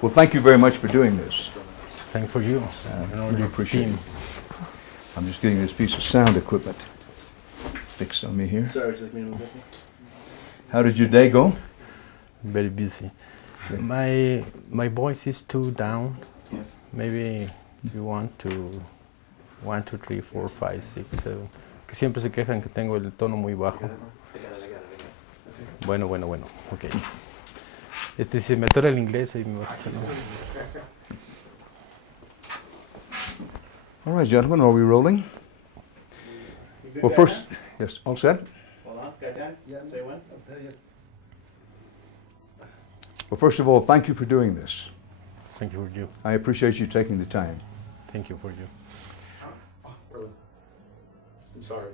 Well, thank you very much for doing this. Thank for you. Really appreciate it. I'm just getting this piece of sound equipment fixed on me here. Sorry, took me a minute. How did your day go? Very busy. Okay. My voice is too down. Yes. Maybe you want to 1, 2, 3, 4, 5, 6, 7. Que siempre se quejan que tengo el tono muy bajo. Bueno. Okay. Si se me atora el inglés ahí me vas a echar. All right, gentlemen, are we rolling? Well, first, yes, all set? Hold on, got 10? Yeah. Say when? Well, first of all, thank you for doing this. Thank you for you. I appreciate you taking the time. Thank you for you. Really? I'm sorry.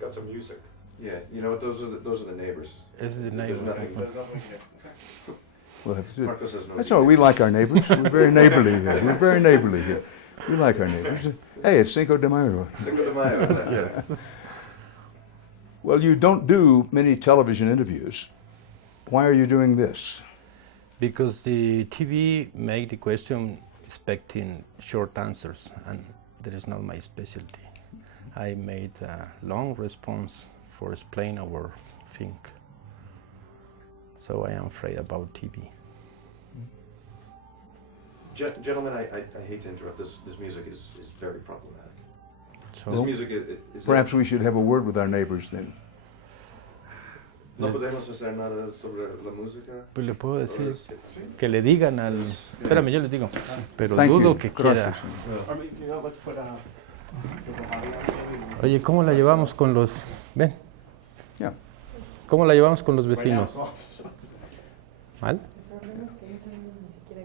Got some music. Yeah, you know what? Those are the neighbors. This is the There's neighbor. nothing. There's nothing we can do. We'll have to do it. Marcos has no. That's all right. We like our neighbors. We're very neighborly here. We're very neighborly here. We like our neighbors. Hey, it's Cinco de Mayo. Cinco de Mayo. That's Yes. right. Well, you don't do many television interviews. Why are you doing this? Because the TV make the question expecting short answers, and that is not my specialty. I made a long response for explain our thing. So I am afraid about TV. Gentlemen, I hate to interrupt. This music is very problematic. So This music is. Perhaps we should have a word with our neighbors then. No podemos hacer nada sobre la música. pues le puedo decir Sí. que le digan al... Espérame, yo le digo. Pero Thank dudo you. que quiera. Gracias. Let's put Oye, ¿cómo la llevamos con los... Ven. Yeah. ¿Cómo la llevamos con los right now. vecinos? ¿Mal? El problema es que no sabemos ni siquiera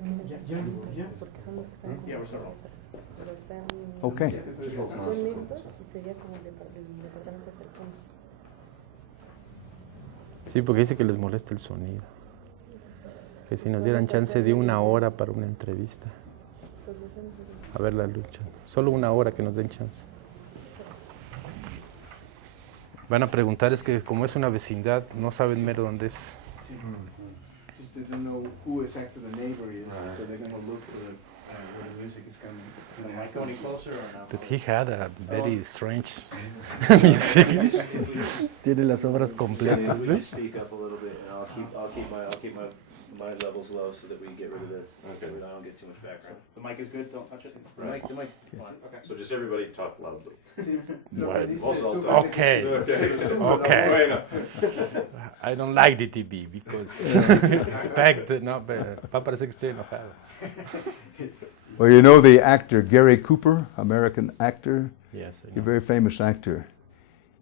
quiénes son, porque son los que están Yeah, we're still con rolling. pero están Okay. son mixtos y sería como el departamento hasta el fondo. Sí, porque dice que les molesta el sonido. Que si nos dieran chance de 1 hora para una entrevista. Pues lo hacemos así. A ver la lucha. Solo 1 hora que nos den chance. Van a preguntar, es que como es una vecindad, no saben mero dónde es. Just they don't know who exactly the neighbor is, Right. so they're gonna look for where the music is coming. Can the mic go any closer or no? But he had a very strange music. Tiene las obras completas. We just speak up a little bit, and I'll keep my levels low so that we get rid of the. Okay. So we don't get too much background. The mic is good. Don't touch it. Right. The mic. Fine. Okay. So just everybody talk loudly. No, Right. but this Also, is I'll- Okay. Okay. Bueno. I don't like the TV because expect no, pero va a parecer que estoy enojado. Well, you know the actor Gary Cooper, American actor, Yes, I a know. very famous actor.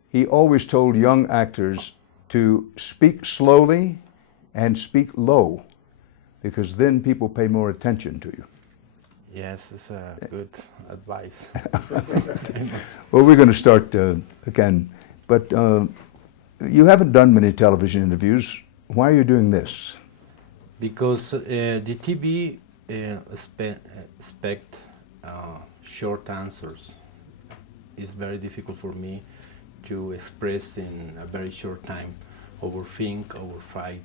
He always told young actors to speak slowly and speak low, because then people pay more attention to you. Yes, it's a good advice. Well, we're going to start again, but you haven't done many television interviews. Why are you doing this? Because the TV expect short answers. It's very difficult for me to express in a very short time our think, our fight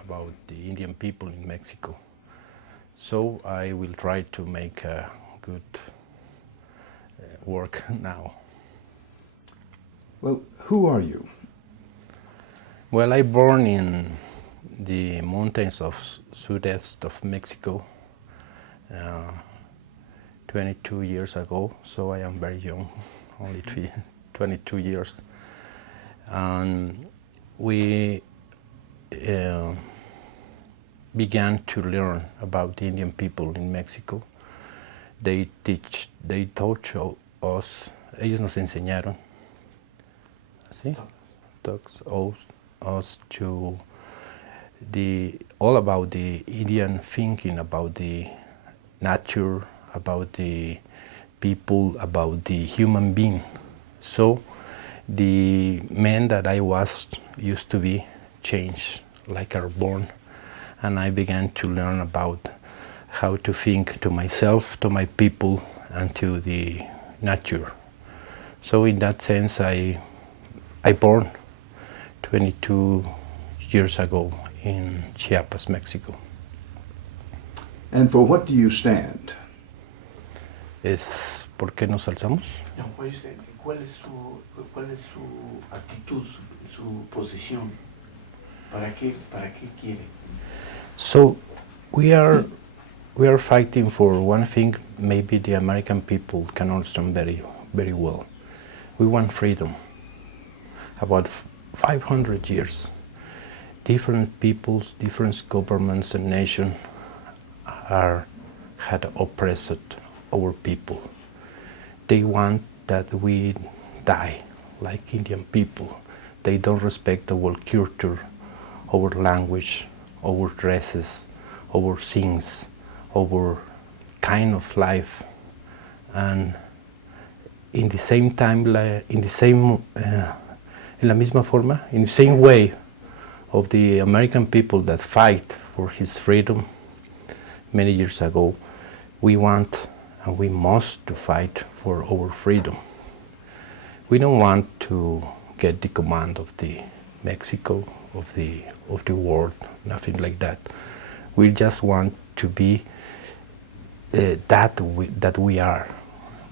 about the Indian people in Mexico. So I will try to make a good work now. Well, who are you? Well, I born in the mountains of southeast of Mexico 22 years ago, so I am very young, only 22 years. And we began to learn about the Indian people in Mexico. They taught us, ellos nos enseñaron, ¿sí? Taught us to all about the Indian thinking, about the nature, about the people, about the human being. So the man that I was used to be changed, like I was born, and I began to learn about how to think to myself, to my people, and to the nature. So in that sense, I born 22 years ago in Chiapas, Mexico. And for what do you stand? Es ¿por qué nos alzamos? No, ¿cuál es su actitud, su posición? ¿Para qué quiere? So we are fighting for one thing maybe the American people can understand very well. We want freedom. About 500 years, different peoples, different governments and nations had oppressed our people. They want that we die like Indian people. They don't respect our culture, our language, our dresses, our things, our kind of life. And in the same time, in la misma forma, in the same way of the American people that fight for his freedom many years ago, we want and we must to fight for our freedom. We don't want to get the command of the Mexico, of the world, nothing like that. We just want to be that we are.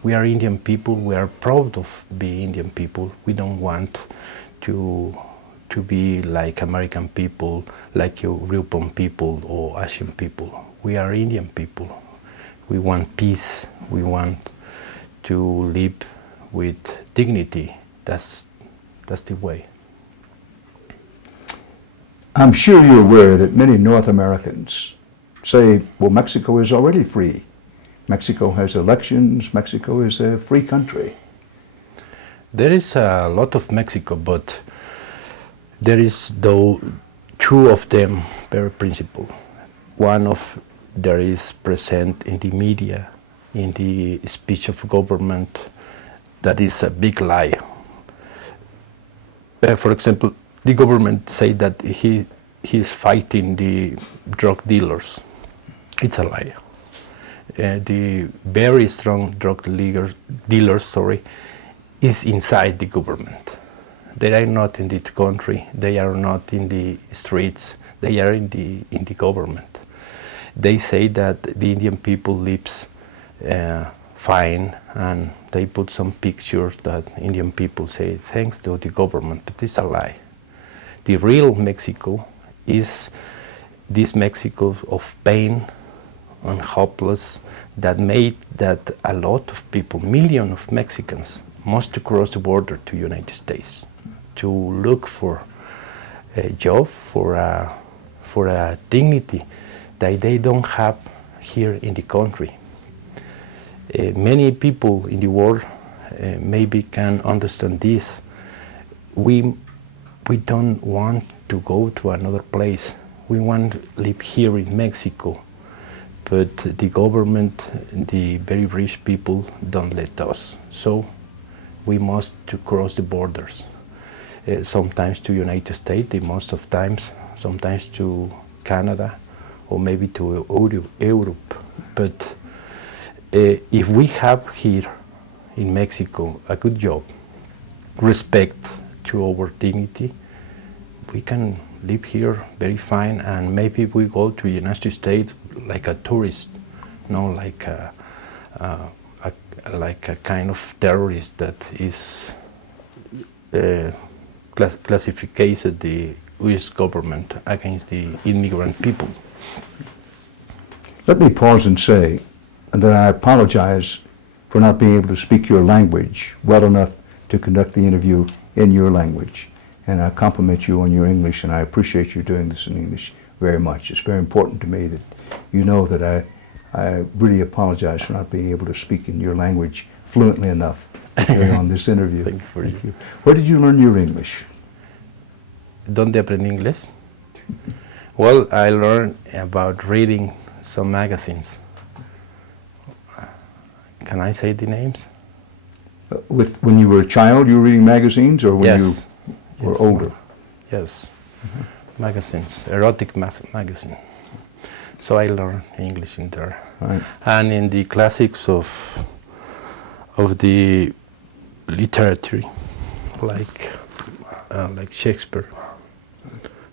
We are Indian people. We are proud of being Indian people. We don't want to be like American people, like European people or Asian people. We are Indian people. We want peace. We want to live with dignity. That's the way. I'm sure you're aware that many North Americans say, well, Mexico is already free. Mexico has elections. Mexico is a free country. There is a lot of Mexico, but there is though two of them very principal. One of there is present in the media, in the speech of government, that is a big lie. For example, the government say that he is fighting the drug dealers. It's a lie. The very strong drug dealers, is inside the government. They are not in the country. They are not in the streets. They are in the government. They say that the Indian people lives fine, and they put some pictures that Indian people say thanks to the government, but it's a lie. The real Mexico is this Mexico of pain and hopeless that made that a lot of people, millions of Mexicans, must cross the border to United States to look for a job, for a dignity that they don't have here in the country. Many people in the world maybe can understand this. We don't want to go to another place. We want to live here in Mexico, but the government, the very rich people don't let us. So we must to cross the borders. Sometimes to United States, most of times, sometimes to Canada, or maybe to Europe. But if we have here in Mexico a good job, respect to our dignity, we can live here very fine, and maybe we go to the United States like a tourist, not like a kind of terrorist that is classified the U.S. government against the immigrant people. Let me pause and say that I apologize for not being able to speak your language well enough to conduct the interview in your language. And I compliment you on your English, and I appreciate you doing this in English very much. It's very important to me that you know that I really apologize for not being able to speak in your language fluently enough here on this interview. Thank you. Where did you learn your English? ¿Dónde aprendí inglés? Well, I learned about reading some magazines. Can I say the names? When you were a child, you were reading magazines, or when Yes. you were older? Yes, magazines, erotic magazine. So I learned English in there. Right. And in the classics of the literature, like Shakespeare,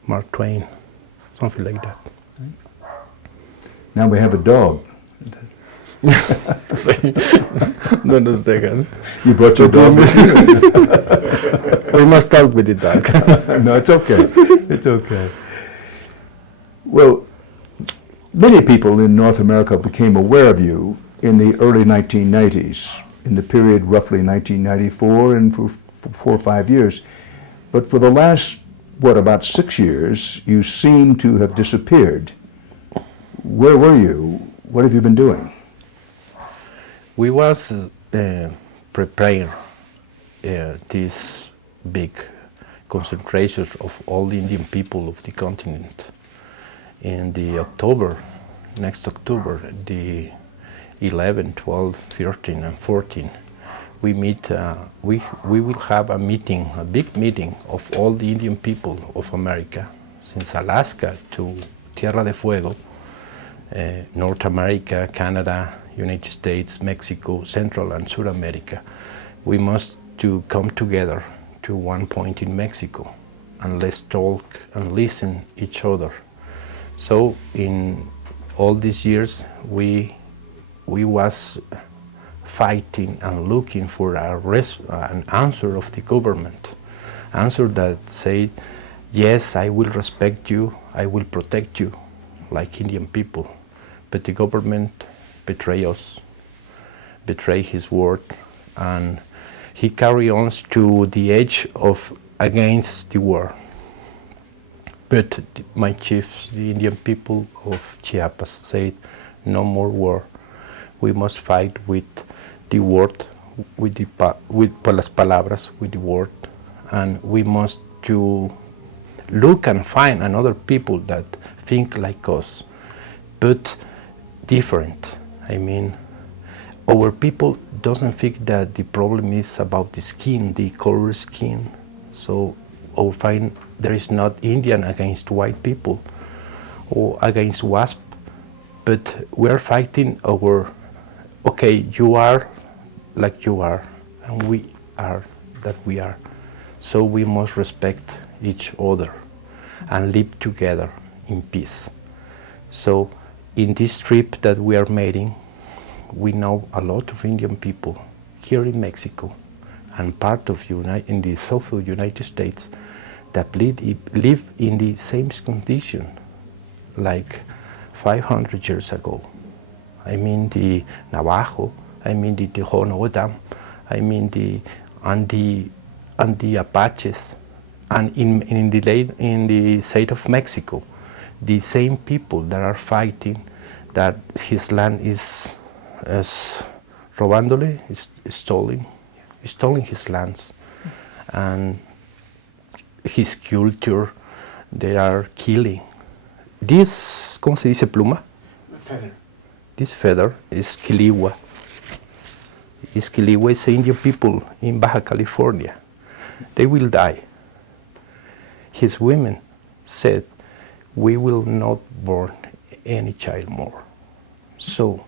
Mark Twain, something like that. Now we have a dog. Sí. No nos dejan. You brought your dog with you? We must talk with the dog. No, it's okay. It's okay. Well, many people in North America became aware of you in the early 1990s, in the period roughly 1994 and for 4 or 5 years. But for the last, about 6 years, you seem to have disappeared. Where were you? What have you been doing? We was preparing these big concentrations of all the Indian people of the continent. In the next October, the 11, 12, 13, and 14, we meet. We will have a meeting, a big meeting of all the Indian people of America, since Alaska to Tierra de Fuego, North America, Canada, United States, Mexico, Central and South America. We must to come together to one point in Mexico, and let's talk and listen each other. So in all these years, we was fighting and looking for an answer of the government, answer that said, yes, I will respect you, I will protect you, like Indian people. But the government betrayed us, betrayed his word, and he carried on to the edge of against the war. But my chiefs, the Indian people of Chiapas, said, no more war. We must fight with the word, with las palabras, with the word, and we must to look and find another people that think like us, but different. I mean, our people doesn't think that the problem is about the skin, the color skin. So or find there is not Indian against white people or against WASP, but we are fighting over, okay, you are like you are, and we are that we are. So we must respect each other and live together in peace. So in this trip that we are making, we know a lot of Indian people here in Mexico and part of in the south of the United States that live in the same condition like 500 years ago. I mean the Navajo, I mean the Tejono, I mean the Apaches, and in the state of Mexico, the same people that are fighting that his land is robándole, is stealing his lands, and his culture, they are killing. This, ¿cómo se dice pluma? Feather. This feather is Quiligua. Quiligua is Indian people in Baja California. They will die. His women said, we will not born any child more. So,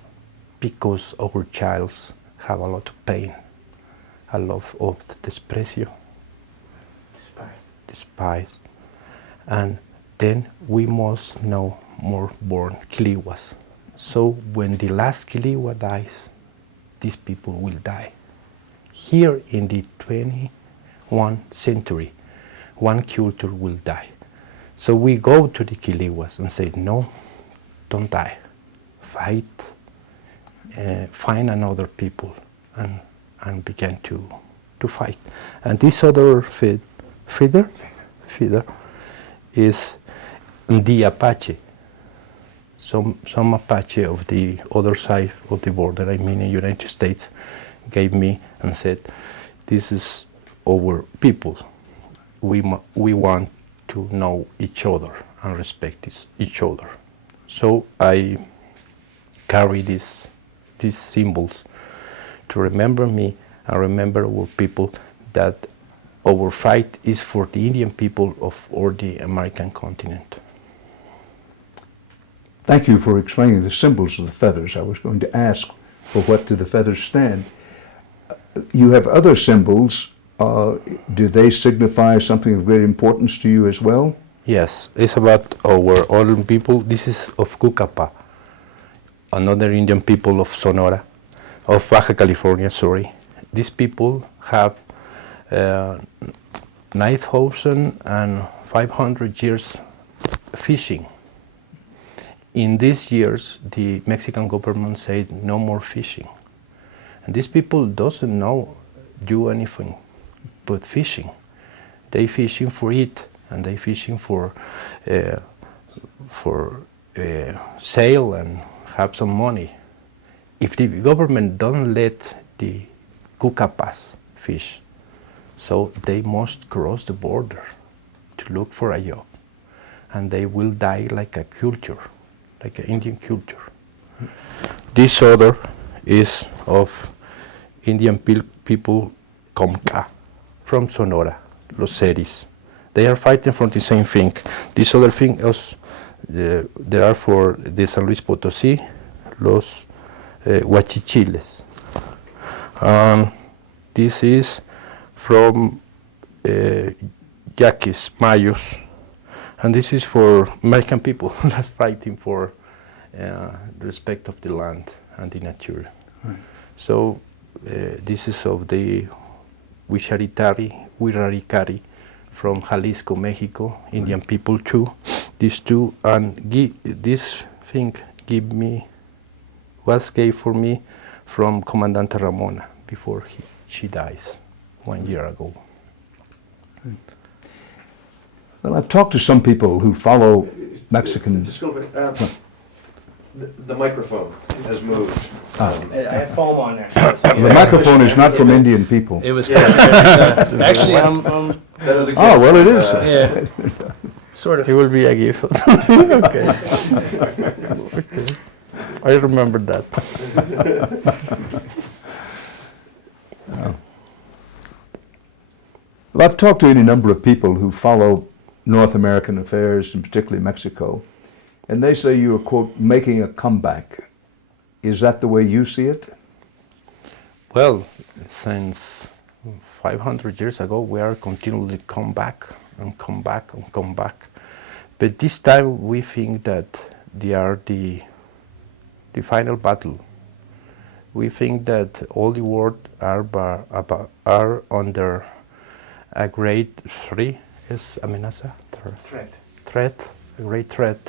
because our childs have a lot of pain, a lot of desprecio, despise, and then we must no more born Quiliguas. So when the last Quiligua dies, these people will die. Here in the 21st century, one culture will die. So we go to the Quiliguas and say, no, don't die, fight, find another people, and begin to fight. And this other feather is the Apache. Some Apache of the other side of the border, I mean in the United States, gave me and said, this is our people. We want to know each other and respect each other. So I carry these symbols to remember me and remember our people, that our fight is for the Indian people of all the American continent. Thank you for explaining the symbols of the feathers. I was going to ask, for what do the feathers stand? You have other symbols. Do they signify something of great importance to you as well? Yes, it's about our own people. This is of Kukapa. another Indian people of Sonora, of Baja California, sorry. These people have 9,500 years fishing. In these years, the Mexican government said no more fishing. And these people doesn't know do anything but fishing. They fishing for it, and they fishing for sale and have some money. If the government don't let the cucapas fish, so they must cross the border to look for a job, and they will die like a culture, like an Indian culture. This other is of Indian people Comca from Sonora, Los Seris. They are fighting for the same thing. This other thing is there are for the San Luis Potosí, Los Huachichiles. This is from Yaquis, Mayos, and this is for American people that's fighting for the respect of the land and the nature. Right. So this is of the Huiraricari from Jalisco, Mexico, Indian people too. These two, and this thing was gave for me from Comandante Ramona before she dies 1 year ago. Well, I've talked to some people who follow Mexican. Just go back. The microphone has moved. I have foam on there. The microphone is not from Indian people. It was Actually, That is a Oh, well, it is. yeah, sort of. It will be a gift. Okay. Okay. I remember that. Well, I've talked to any number of people who follow North American affairs, and particularly Mexico, and they say you are, quote, making a comeback. Is that the way you see it? Well, since 500 years ago, we are continually come back and come back and come back. But this time we think that they are the final battle. We think that all the world are under a great amenaza? Threat, a great threat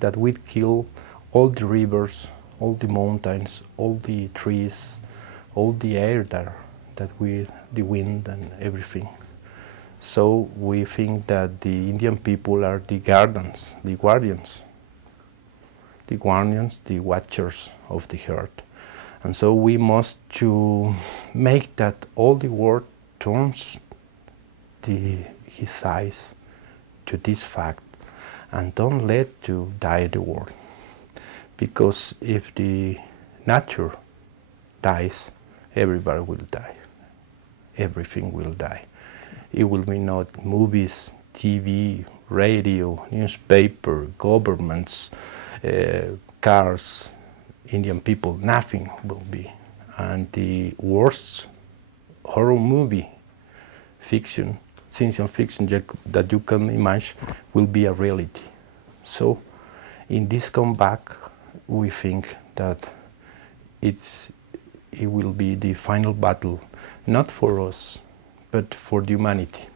that will kill all the rivers, all the mountains, all the trees, all the air the wind and everything. So we think that the Indian people are the guardians, the watchers of the earth. And so we must to make that all the world turns his eyes to this fact and don't let to die the world. Because if the nature dies, everybody will die. Everything will die. It will be not movies, TV, radio, newspaper, governments, cars, Indian people, nothing will be. And the worst horror movie, fiction, science fiction that you can imagine will be a reality. So in this comeback, we think that it will be the final battle, not for us, but for the humanity.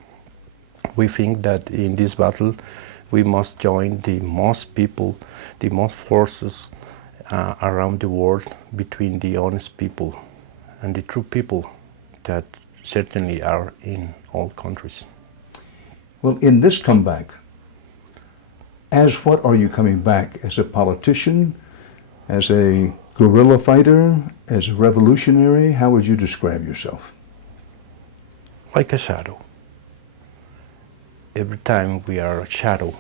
We think that in this battle, we must join the most people, the most forces around the world between the honest people and the true people that certainly are in all countries. Well, in this comeback, as what are you coming back? As a politician? As a guerrilla fighter? As a revolutionary? How would you describe yourself? Like a shadow. Every time we are a shadow,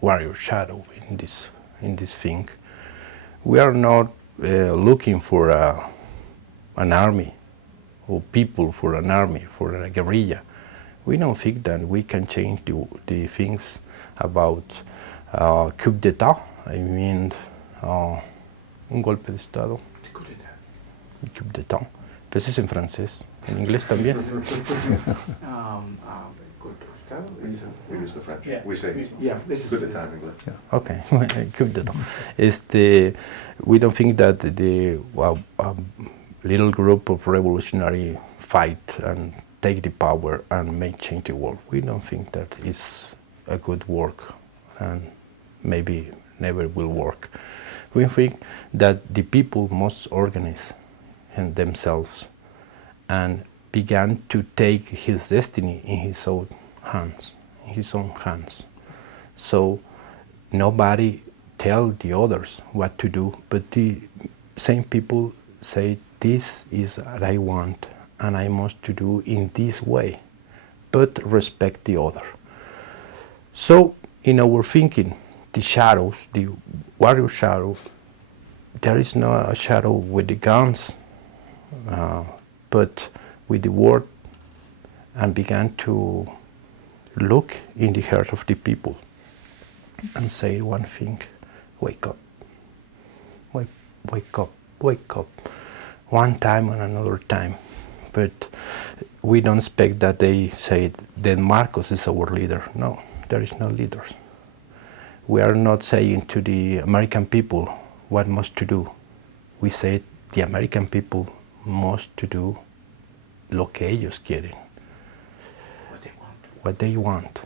warrior shadow in this thing, we are not looking for an army or people for an army, for a guerrilla. We don't think that we can change the things about coup d'état, I mean un golpe de estado. Coup d'état. Pues es en francés, en inglés también. Good. pasado. We use the French. Yes. We say, Yeah, this is good at time English. Okay, good to know. We don't think that the little group of revolutionary fight and take the power and make change the world. We don't think that is a good work, and maybe never will work. We think that the people must organize themselves and began to take his destiny in his own hands. So nobody tell the others what to do, but the same people say, this is what I want and I must to do in this way, but respect the other. So in our thinking, the shadows, the warrior shadows, there is no a shadow with the guns, but with the word, and began to look in the heart of the people and say one thing: wake up, wake up, wake up, one time and another time. But we don't expect that they say, then Marcos is our leader. No, there is no leaders. We are not saying to the American people what must to do. We say the American people must to do lo que ellos quieren. What they want.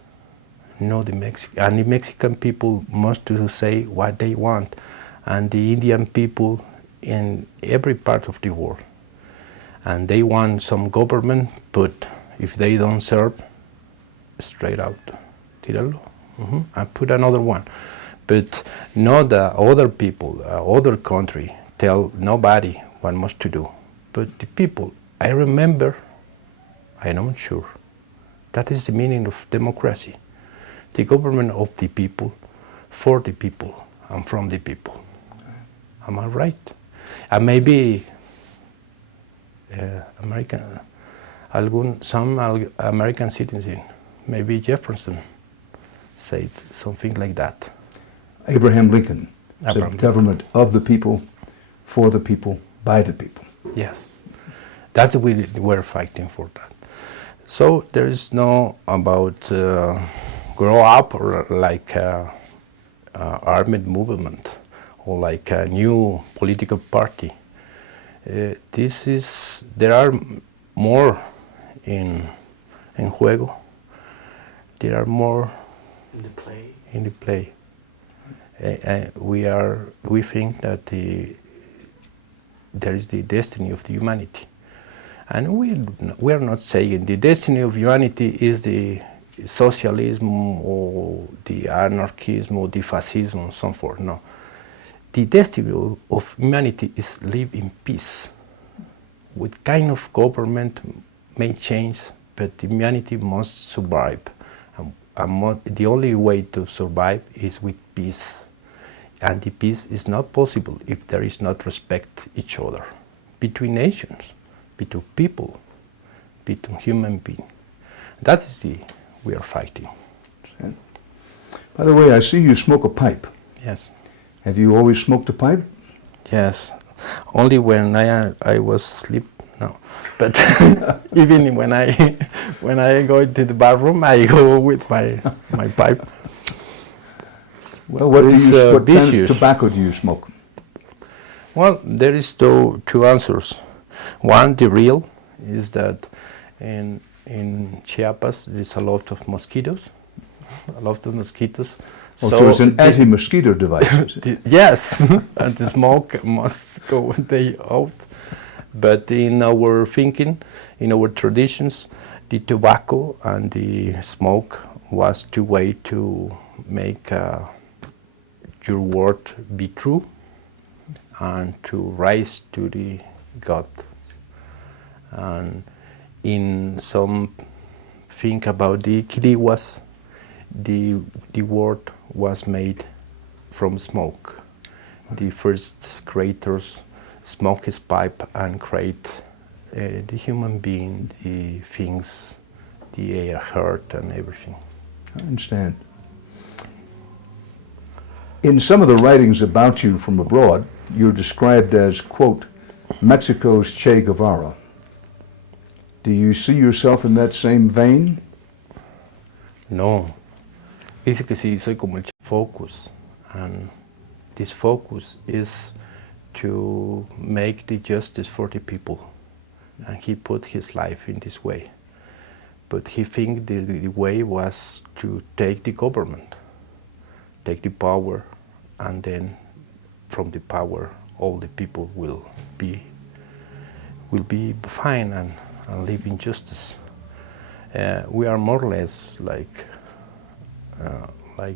No, the Mexican people must to say what they want, and the Indian people in every part of the world. And they want some government, but if they don't serve, straight out, tíralo, and put another one. But not the other people, other country, tell nobody what must to do. But the people, I remember, I'm not sure, that is the meaning of democracy. The government of the people, for the people, and from the people. Am I right? And maybe some American citizen, maybe Jefferson, said something like that. Abraham Lincoln said, Abraham government of the people, for the people, by the people. Yes, that's what we're fighting for that. So there is no about grow up or like armed movement or like a new political party. There are more en juego. There are more in the play. We think that there is the destiny of the humanity, and we are not saying the destiny of humanity is the socialism or the anarchism or the fascism or so forth. No, the destiny of humanity is live in peace. What kind of government may change, but humanity must survive. The only way to survive is with peace. And the peace is not possible if there is not respect each other between nations, between people, between human beings. That is we are fighting. By the way, I see you smoke a pipe. Yes. Have you always smoked a pipe? Yes. Only when I was asleep. No, but even when I go to the bathroom, I go with my pipe. Well, what kind of tobacco do you smoke? Well, there is two answers. One, the real, is that in Chiapas there's a lot of mosquitoes. So it's an anti-mosquito device. Yes, and the smoke must go out. But in our thinking, in our traditions, the tobacco and the smoke was two ways to make your word be true and to rise to the God. And in some think about the Kiliwas, the word was made from smoke. The first creators smoke his pipe and create the human being, the things, the air, heart, and everything. I understand. In some of the writings about you from abroad, you're described as, quote, Mexico's Che Guevara. Do you see yourself in that same vein? No, dice que sí, soy como el focus, and this focus is to make the justice for the people, and he put his life in this way. But he think the way was to take the government, take the power, and then from the power all the people will be fine and live in justice. We are more or less like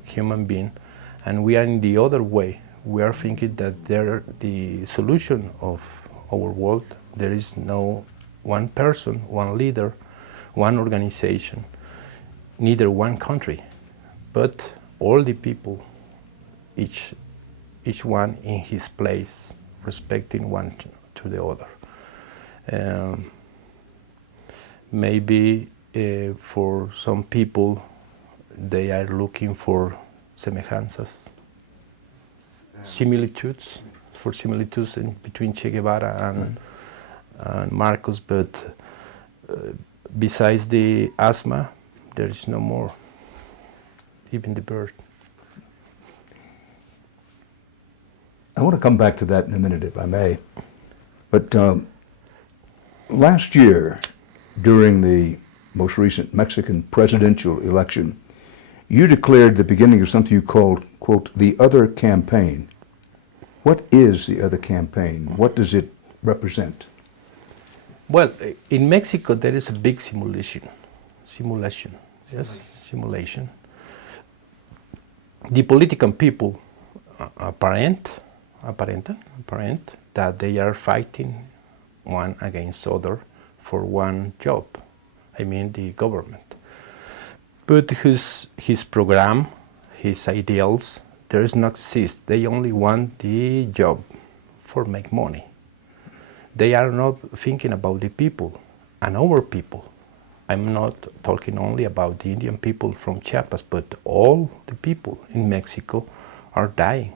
human being, and we are in the other way. We are thinking that the solution of our world, there is no one person, one leader, one organization, neither one country, but all the people, each one in his place, respecting one to the other. Maybe for some people, they are looking for semejanzas, similitudes between Che Guevara and Marcos, but besides the asthma, there is no more, even the bird. I want to come back to that in a minute, if I may. But last year, during the most recent Mexican presidential election, you declared the beginning of something you called, quote, the other campaign. What is the other campaign? What does it represent? Well, in Mexico there is a big simulation. The political people apparent that they are fighting one against other for one job. I mean the government. But his program, his ideals, there is not exist. They only want the job for make money. They are not thinking about the people and our people. I'm not talking only about the Indian people from Chiapas, but all the people in Mexico are dying,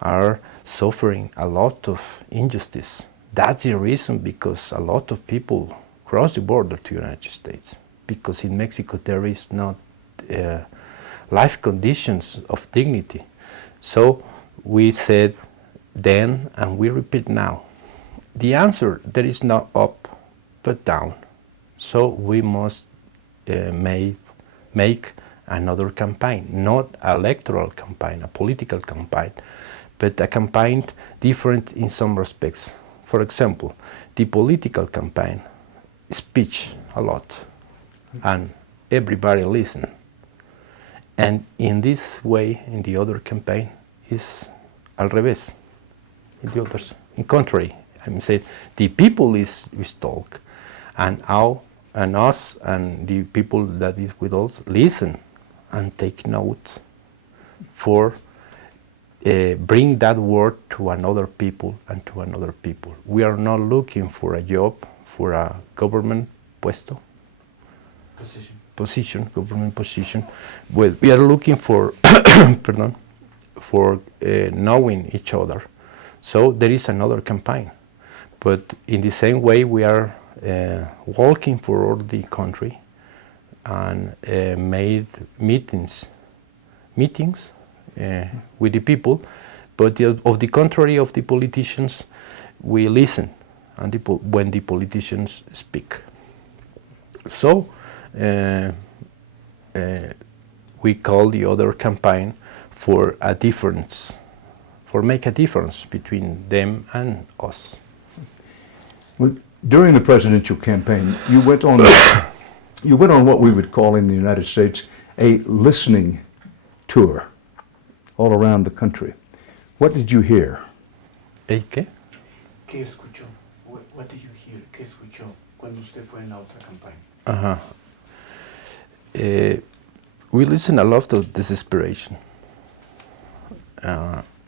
are suffering a lot of injustice. That's the reason because a lot of people cross the border to the United States, because in Mexico there is not life conditions of dignity. So we said then, and we repeat now, the answer, there is not up but down. So we must make another campaign, not an electoral campaign, a political campaign, but a campaign different in some respects. For example, the political campaign speech a lot and everybody listen. And in this way, in the other campaign, is al revés. In the others, in contrary, I'm saying the people is talk, and us and the people that is with us listen and take note for bring that word to another people and to another people. We are not looking for a job, for a government government position. Well, we are looking for, for knowing each other. So there is another campaign. But in the same way, we are walking for all the country and made meetings with the people. But of the contrary of the politicians, we listen and when the politicians speak. So we call the other campaign for a difference, for make a difference between them and us. Well, during the presidential campaign, you went on what we would call in the United States a listening tour all around the country. What did you hear? ¿Qué? ¿Qué escuchó? What did you hear? ¿Qué escuchó cuando usted fue en la otra campaña? We listen a lot of desperation,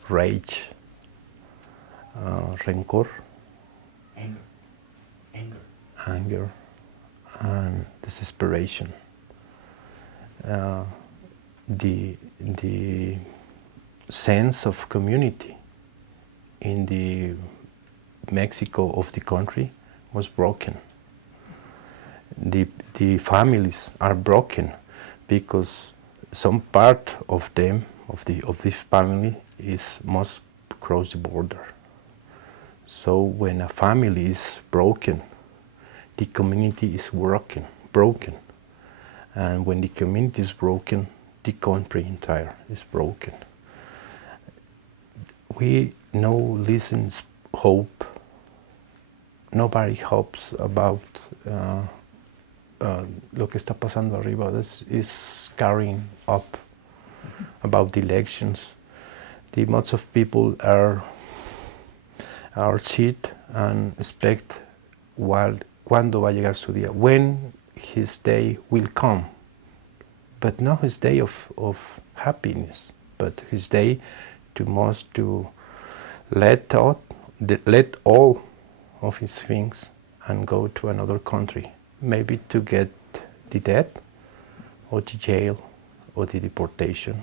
rage, rencor, anger, and desperation. The sense of community in the Mexico of the country was broken. The families are broken because some part of them, of this family, must cross the border. So when a family is broken, the community is broken. And when the community is broken, the country entire is broken. We no listens hope. Nobody hopes about lo que está pasando arriba. This is carrying up about the elections. The most of people are sit and expect cuándo va a llegar su día, when his day will come. But not his day of happiness, but his day to let all of his things and go to another country, maybe to get the death or the jail or the deportation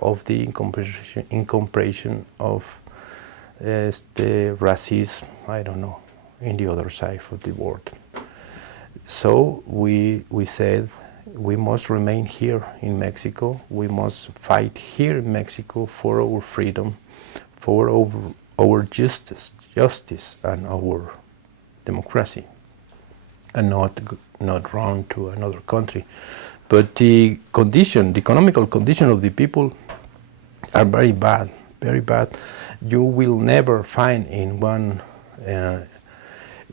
of the incomprehension of the racism, I don't know, in the other side of the world. So we said we must remain here in Mexico. We must fight here in Mexico for our freedom, for our justice and our democracy, and not run to another country. But the economical condition of the people are very bad, very bad. You will never find in one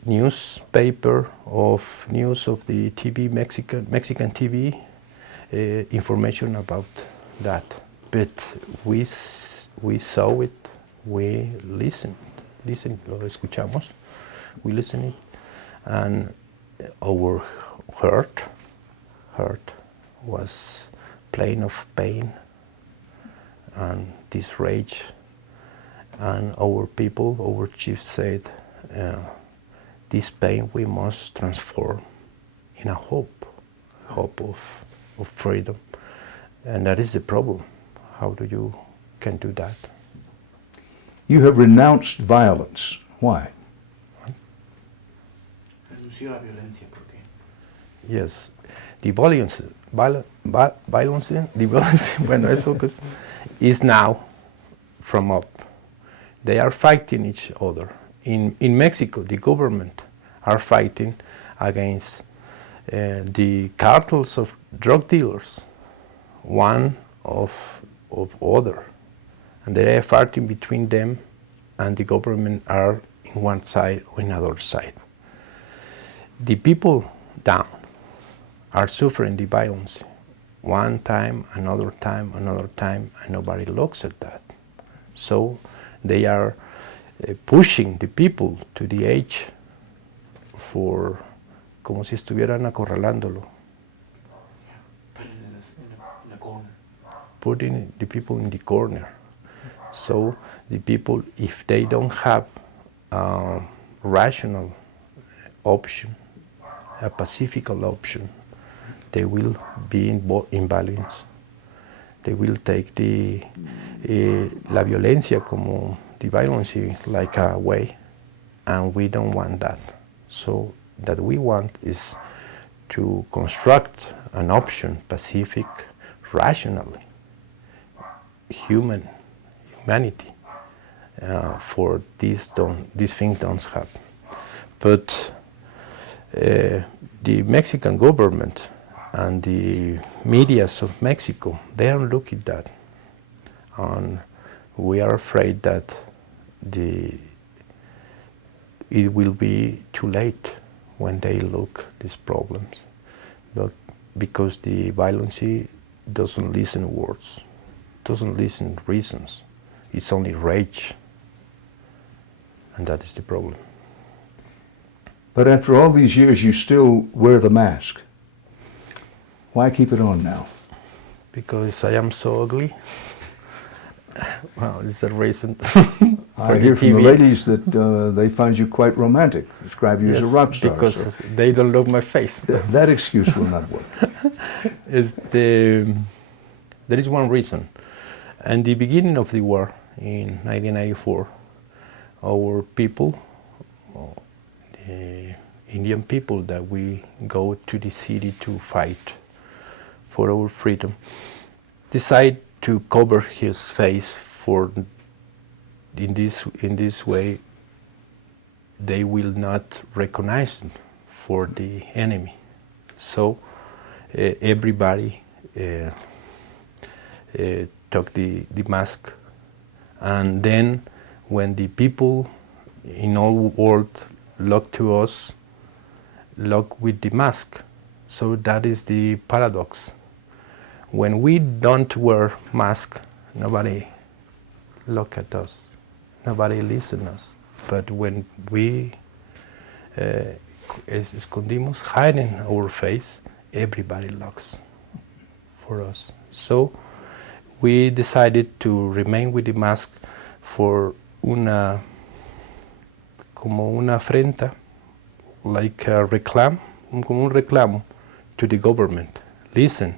newspaper of news of the TV, Mexican TV, information about that. But we saw it, we listened, lo escuchamos, we listened, and our heart was plain of pain and this rage, and our people, our chief said, this pain we must transform in a hope of freedom, and that is the problem. How do you can do that? You have renounced violence. Why? Reducir la violencia, ¿por qué? Yes, the violence, bueno, eso is now from up. They are fighting each other. In Mexico, the government are fighting against the cartels of drug dealers, one of other, and they are fighting between them, and the government are in one side or in another side. The people down are suffering the violence one time, another time, and nobody looks at that. So they are pushing the people to the edge for, como si estuvieran acorralándolo. In a corner. Putting the people in the corner. So the people, if they don't have a rational option, a pacifical option, they will be in balance. They will take la violencia como the violence like a way, and we don't want that. So that we want is to construct an option, pacific, rationally, humanity, for these things don't happen. But the Mexican government and the medias of Mexico, they are looking at that, and we are afraid that it will be too late when they look these problems, but because the violence doesn't listen words, doesn't listen reasons, it's only rage, and that is the problem. But after all these years, you still wear the mask. Why keep it on now? Because I am so ugly. Well, it's a reason. I hear from the ladies that they find you quite romantic, describe you as a rock star. Because they don't look my face. That excuse will not work. There is one reason. At the beginning of the war in 1994, our people, the Indian people that we go to the city to fight for our freedom, decide to cover his face for in this way they will not recognize him for the enemy. So everybody took the mask, and then when the people in all world look to us, look with the mask. So that is the paradox. When we don't wear mask, nobody look at us, nobody listen us. But when we escondimos, hiding our face, everybody looks for us. So we decided to remain with the mask for como una afrenta, like a como un reclamo to the government. Listen,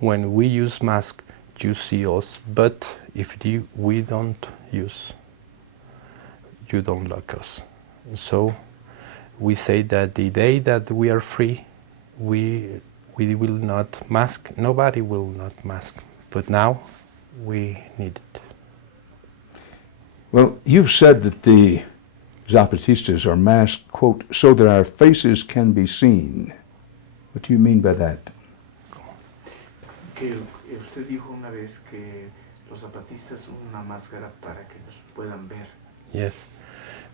when we use mask, you see us, but if we don't use, you don't like us. So we say that the day that we are free, we will not mask, nobody will not mask, but now we need it. Well, you've said that the Zapatistas are masked, quote, so that our faces can be seen. What do you mean by that? Que usted dijo una vez que los zapatistas son una máscara para que nos puedan ver. Yes,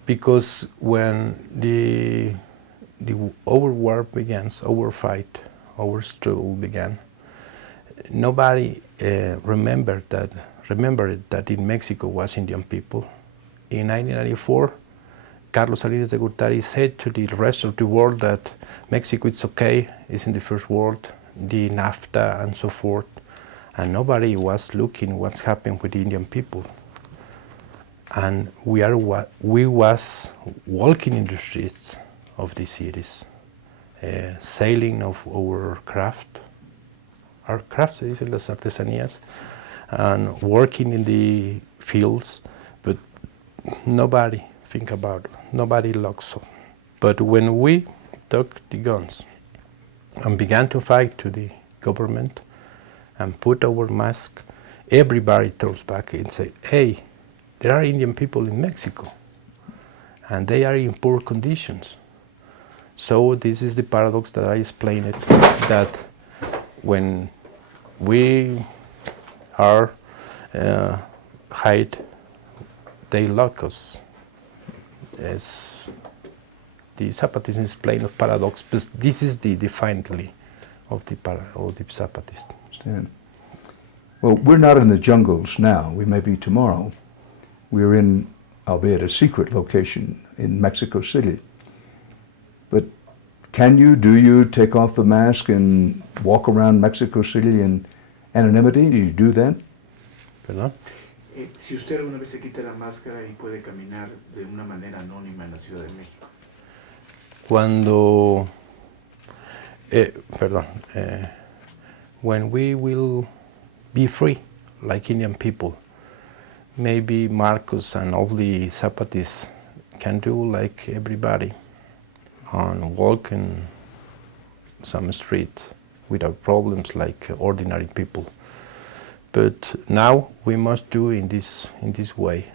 because when our war begins, our fight, our struggle began, nobody remembered that in Mexico was Indian people. In 1994, Carlos Salinas de Gortari said to the rest of the world that Mexico is okay, it's in the first world, the NAFTA and so forth, and nobody was looking what's happening with the Indian people. And we was walking in the streets of the cities, sailing of our craft se dicen las artesanías, and working in the fields, but nobody think about it, nobody looks so. But when we took the guns and began to fight to the government and put our mask, everybody turns back and say, hey, there are Indian people in Mexico, and they are in poor conditions. So this is the paradox that I explained it, that when we are hide, they lock us. As the Zapatism is plain of paradox, but this is the defiantly of the Zapatist. Understand. Well, we're not in the jungles now. We may be tomorrow. We're in, albeit a secret location in Mexico City. But do you take off the mask and walk around Mexico City in anonymity? Do you do that? Perdón? Si usted alguna vez se quita la máscara y puede caminar de una manera anónima en la Ciudad de México. Cuando, when we will be free, like Indian people, maybe Marcos and all the Zapatists can do like everybody and walk in some street without problems like ordinary people. But now we must do in this way.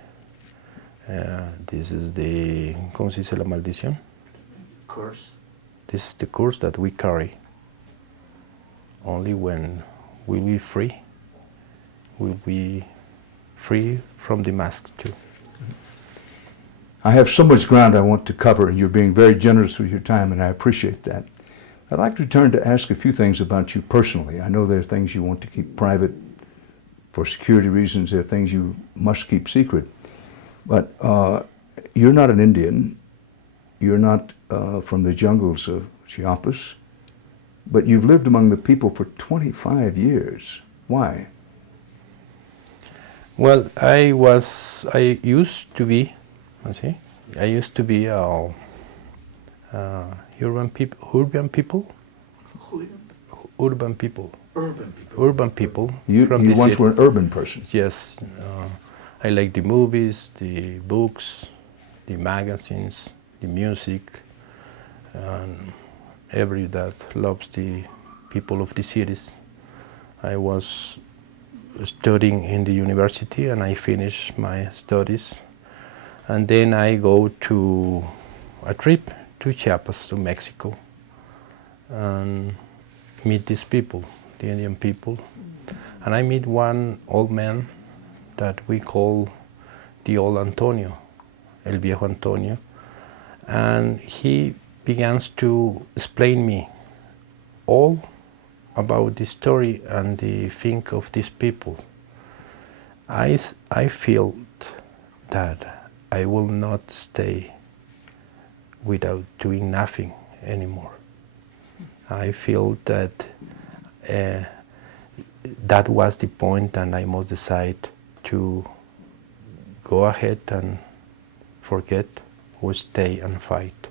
This is the, ¿cómo se dice la maldición? Curse. This is the curse that we carry. Only when we'll be free from the mask too. I have so much ground I want to cover, and you're being very generous with your time, and I appreciate that. I'd like to return to ask a few things about you personally. I know there are things you want to keep private for security reasons. There are things you must keep secret. But you're not an Indian. You're not from the jungles of Chiapas. But you've lived among the people for 25 years. Why? Well, I used to be urban people. You once were an urban person. Yes, I like the movies, the books, the magazines, the music, and every that loves the people of the cities. I was studying in the university and I finished my studies. And then I go to a trip to Chiapas, to Mexico, and meet these people, the Indian people. And I meet one old man that we call the old Antonio, El Viejo Antonio. And he begins to explain me all about the story and the thing of these people. I felt that I will not stay without doing nothing anymore. I feel that that was the point, and I must decide to go ahead and forget or stay and fight.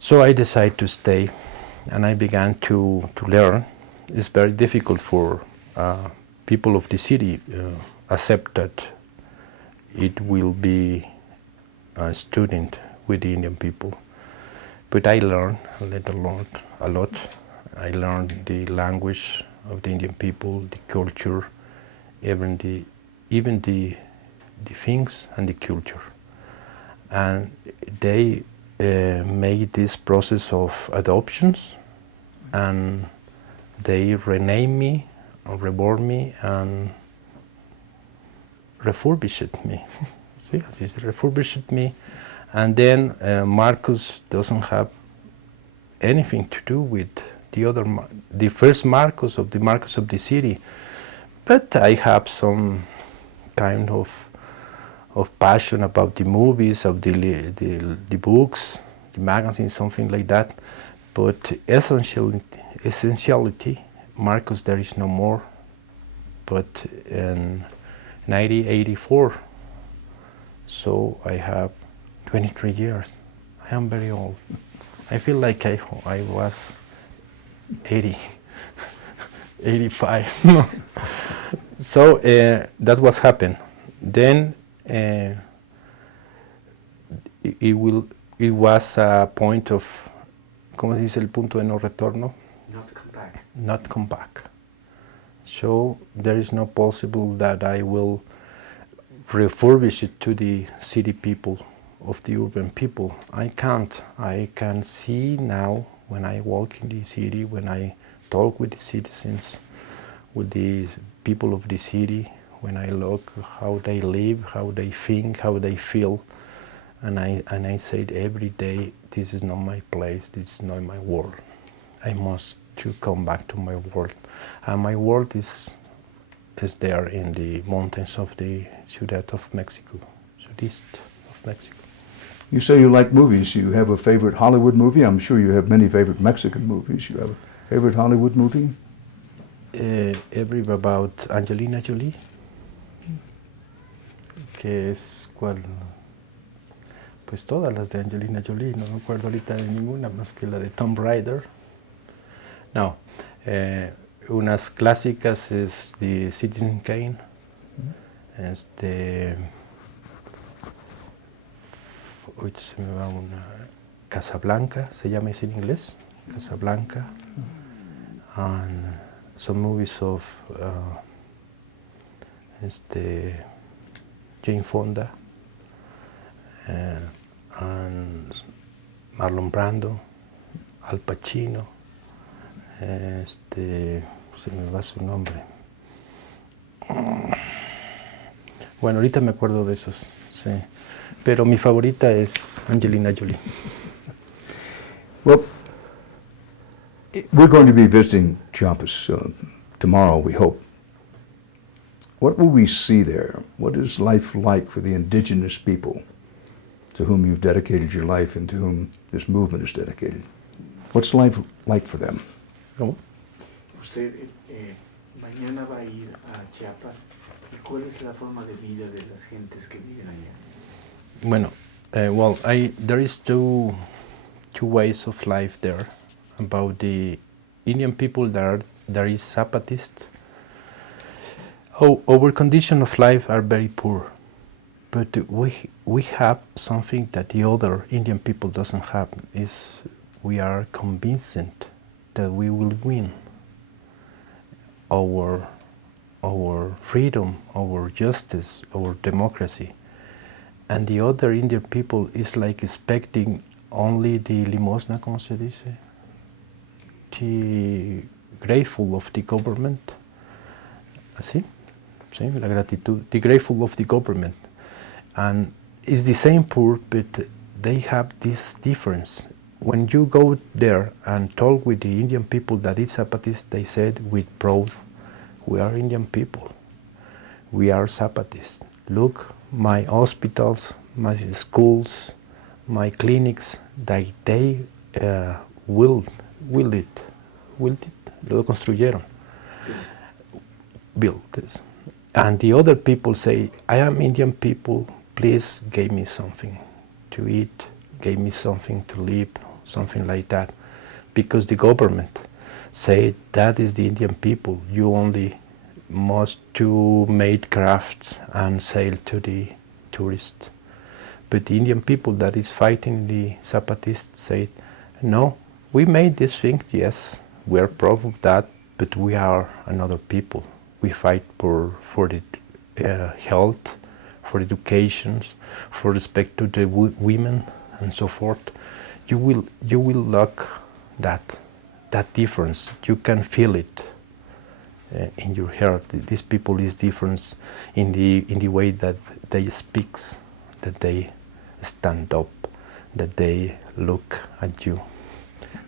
So I decided to stay, and I began to learn. It's very difficult for people of the city accept that it will be a student with the Indian people. But I learned a lot. I learned the language of the Indian people, the culture, even the things and the culture. And they made this process of adoptions, and they rename me, or reborn me, and refurbished me. See, it's refurbished me. And then Marcos doesn't have anything to do with the first Marcos of the city. But I have some kind of passion about the movies, of the books, the magazines, something like that. But essentiality, Marcos, there is no more. But in 1984, so I have 23 years. I am very old. I feel like I was 80, 85. So that was happened. Then it was a point of, ¿cómo se dice el punto de no retorno? Not come back. Not come back. So there is no possible that I will refurbish it to the city people, of the urban people. I can't. I can see now when I walk in the city, when I talk with the citizens, with the people of the city, when I look how they live, how they think, how they feel, and I said every day, this is not my place, this is not my world. I must to come back to my world. And my world is there in the mountains of the Ciudad of Mexico, southeast of Mexico. You say you like movies. You have a favorite Hollywood movie? I'm sure you have many favorite Mexican movies. You have a favorite Hollywood movie? Every about Angelina Jolie. Que es cuál? Pues todas las de Angelina Jolie. No me acuerdo ahorita de ninguna más que la de Tomb Raider. No. Unas clásicas es The Citizen Kane. Hoy se me va una Casablanca, se llama así en inglés, Casablanca, and some movies of Jane Fonda, and Marlon Brando, Al Pacino, se me va su nombre. Bueno, ahorita me acuerdo de esos, sí. Pero mi favorita es Angelina Jolie. Well, we're going to be visiting Chiapas tomorrow, we hope. What will we see there? What is life like for the indigenous people to whom you've dedicated your life and to whom this movement is dedicated? What's life like for them? ¿Cómo? Usted mañana va a ir a Chiapas. ¿Y cuál es la forma de vida de las gentes que viven allá? Bueno, there is two ways of life there. About the Indian people, there is Zapatist. Our condition of life are very poor, but we have something that the other Indian people doesn't have. Is we are convinced that we will win. our freedom, our justice, our democracy. And the other Indian people is like expecting only the limosna, como se dice, the grateful of the government. Así, sí, la gratitud, the grateful of the government. And it's the same poor, but they have this difference. When you go there and talk with the Indian people that is Zapatis, they said with proud, we are Indian people. We are Zapatis. Look, my hospitals, my schools, my clinics, they willed it, lo construyeron, built this. And the other people say, I am Indian people, please give me something to eat, give me something to live, something like that. Because the government said that is the Indian people, you only must to make crafts and sell to the tourists. But the Indian people that is fighting the Zapatists said, no, we made this thing, yes, we are proud of that, but we are another people. We fight for the health, for education, for respect to the women, and so forth. You will look that difference. You can feel it in your heart. These people is different in the way that they speak, that they stand up, that they look at you.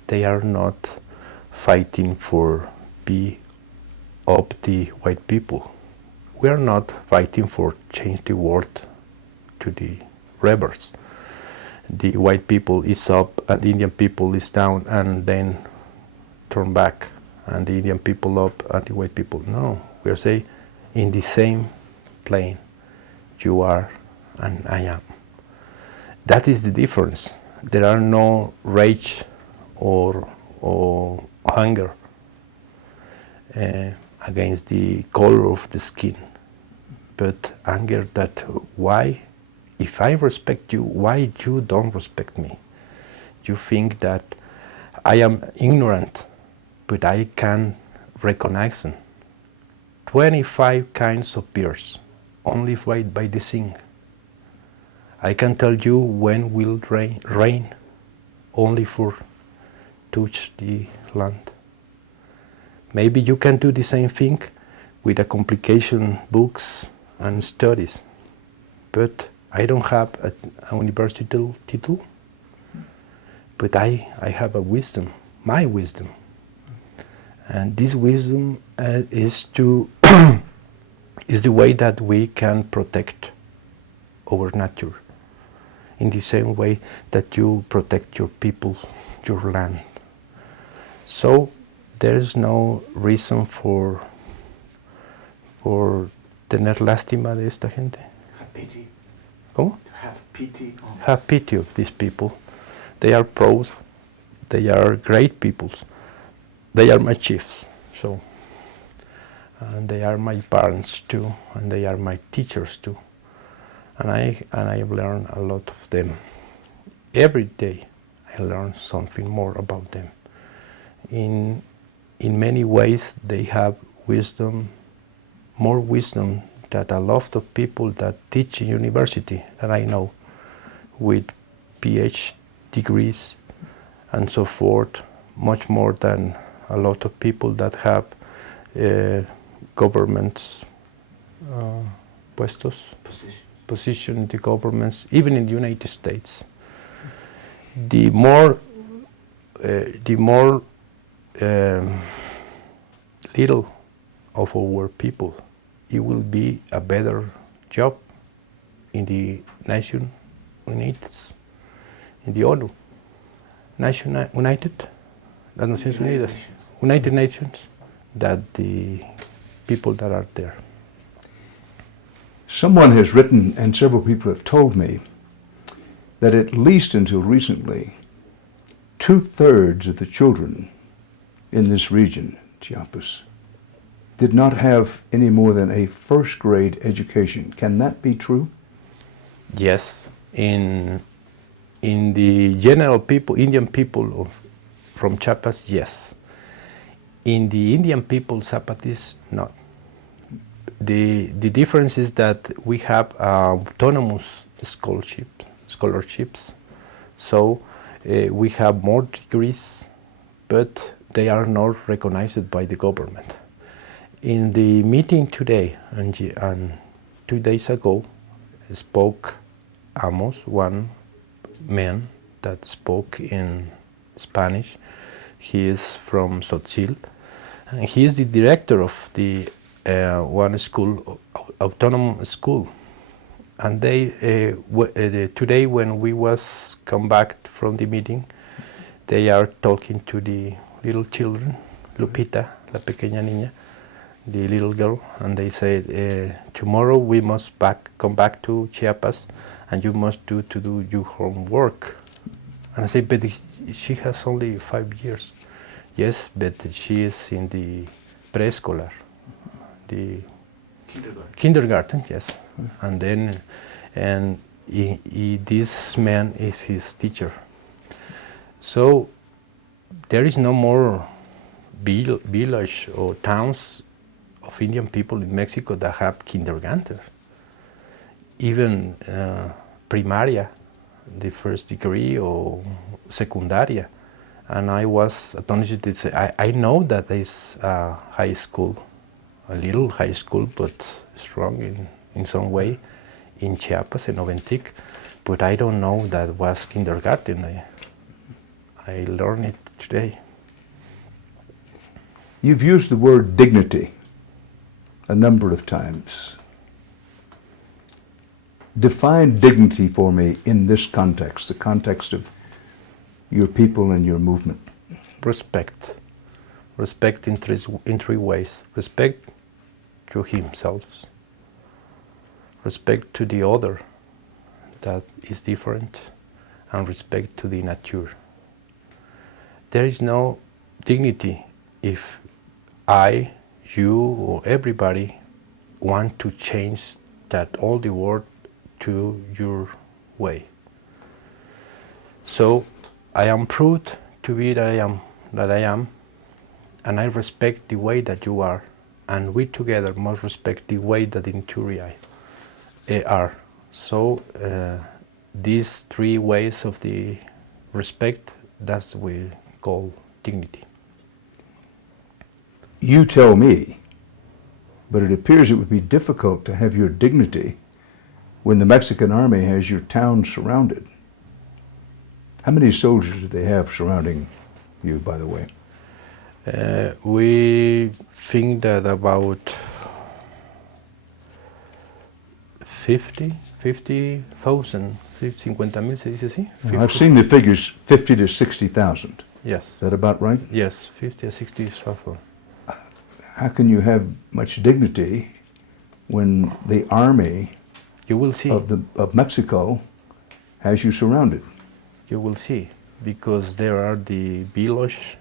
They are not fighting for be up the white people. We are not fighting for change the world to the rebels. The white people is up and the Indian people is down and then turn back, and the Indian people up and the white people. No, we are saying in the same plane, you are and I am. That is the difference. There are no rage or hunger against the color of the skin, but anger that why, if I respect you, why you don't respect me? You think that I am ignorant, but I can recognize them. 25 kinds of beers, only by the sing. I can tell you when will rain, only for touch the land. Maybe you can do the same thing with a complication books and studies, but I don't have a university title, but I have a wisdom, my wisdom. And this wisdom is to is the way that we can protect our nature in the same way that you protect your people, your land. So there is no reason for tener lástima de esta gente. Have pity. ¿Cómo? Have pity. Have pity of these people. They are proud. They are great peoples. They are my chiefs. So, and they are my parents too, and they are my teachers too. And I have learned a lot of them. Every day I learn something more about them. In many ways they have wisdom, more wisdom than a lot of people that teach in university that I know, with PhD degrees and so forth, much more than a lot of people that have governments puestos, position in the governments, even in the United States. The more little of our people, it will be a better job in the Nations United, in the ONU, las Naciones Unidas, United Nations, that the people that are there. Someone has written, and several people have told me, that at least until recently, 2/3 of the children in this region, Chiapas, did not have any more than a first-grade education. Can that be true? Yes, in the general people, Indian people from Chiapas, yes. In the Indian people, Zapatis, not. The difference is that we have autonomous scholarships. So we have more degrees, but they are not recognized by the government. In the meeting today and 2 days ago, spoke Amos, one man that spoke in Spanish. He is from Tzotzil, and he is the director of the one school, autonomous school. And they today, when we was come back from the meeting, they are talking to the little children, Lupita, la pequeña niña, the little girl, and they said, tomorrow we must come back to Chiapas, and you must do your homework. And I say, but she has only 5 years. Yes, but she is in the preschooler, the kindergarten, yes. And then, this man is his teacher. So there is no more village or towns of Indian people in Mexico that have kindergarten. Even primaria, the first degree, or secundaria. And I was astonished to say, I know that there is a high school, a little high school, but strong in some way, in Chiapas, in Oventic, but I don't know that was kindergarten. I learned it today. You've used the word dignity a number of times. Define dignity for me in this context, the context of your people and your movement. Respect. Respect in three ways. Respect to himself. Respect to the other that is different, and respect to the nature. There is no dignity if I, you, or everybody want to change that all the world to your way. So I am proud to be that I am, and I respect the way that you are, and we together must respect the way that in Turi are. So these three ways of the respect, that's what we call dignity. You tell me, but it appears it would be difficult to have your dignity when the Mexican army has your town surrounded. How many soldiers do they have surrounding you, by the way? We think that about 50,000, 50,000 se dice así? Now, I've seen the figures 50 to 60,000. Yes. Is that about right? Yes, 50 or 60,000. How can you have much dignity when the army You will see. of Mexico has you surrounded? You will see, because there are the village,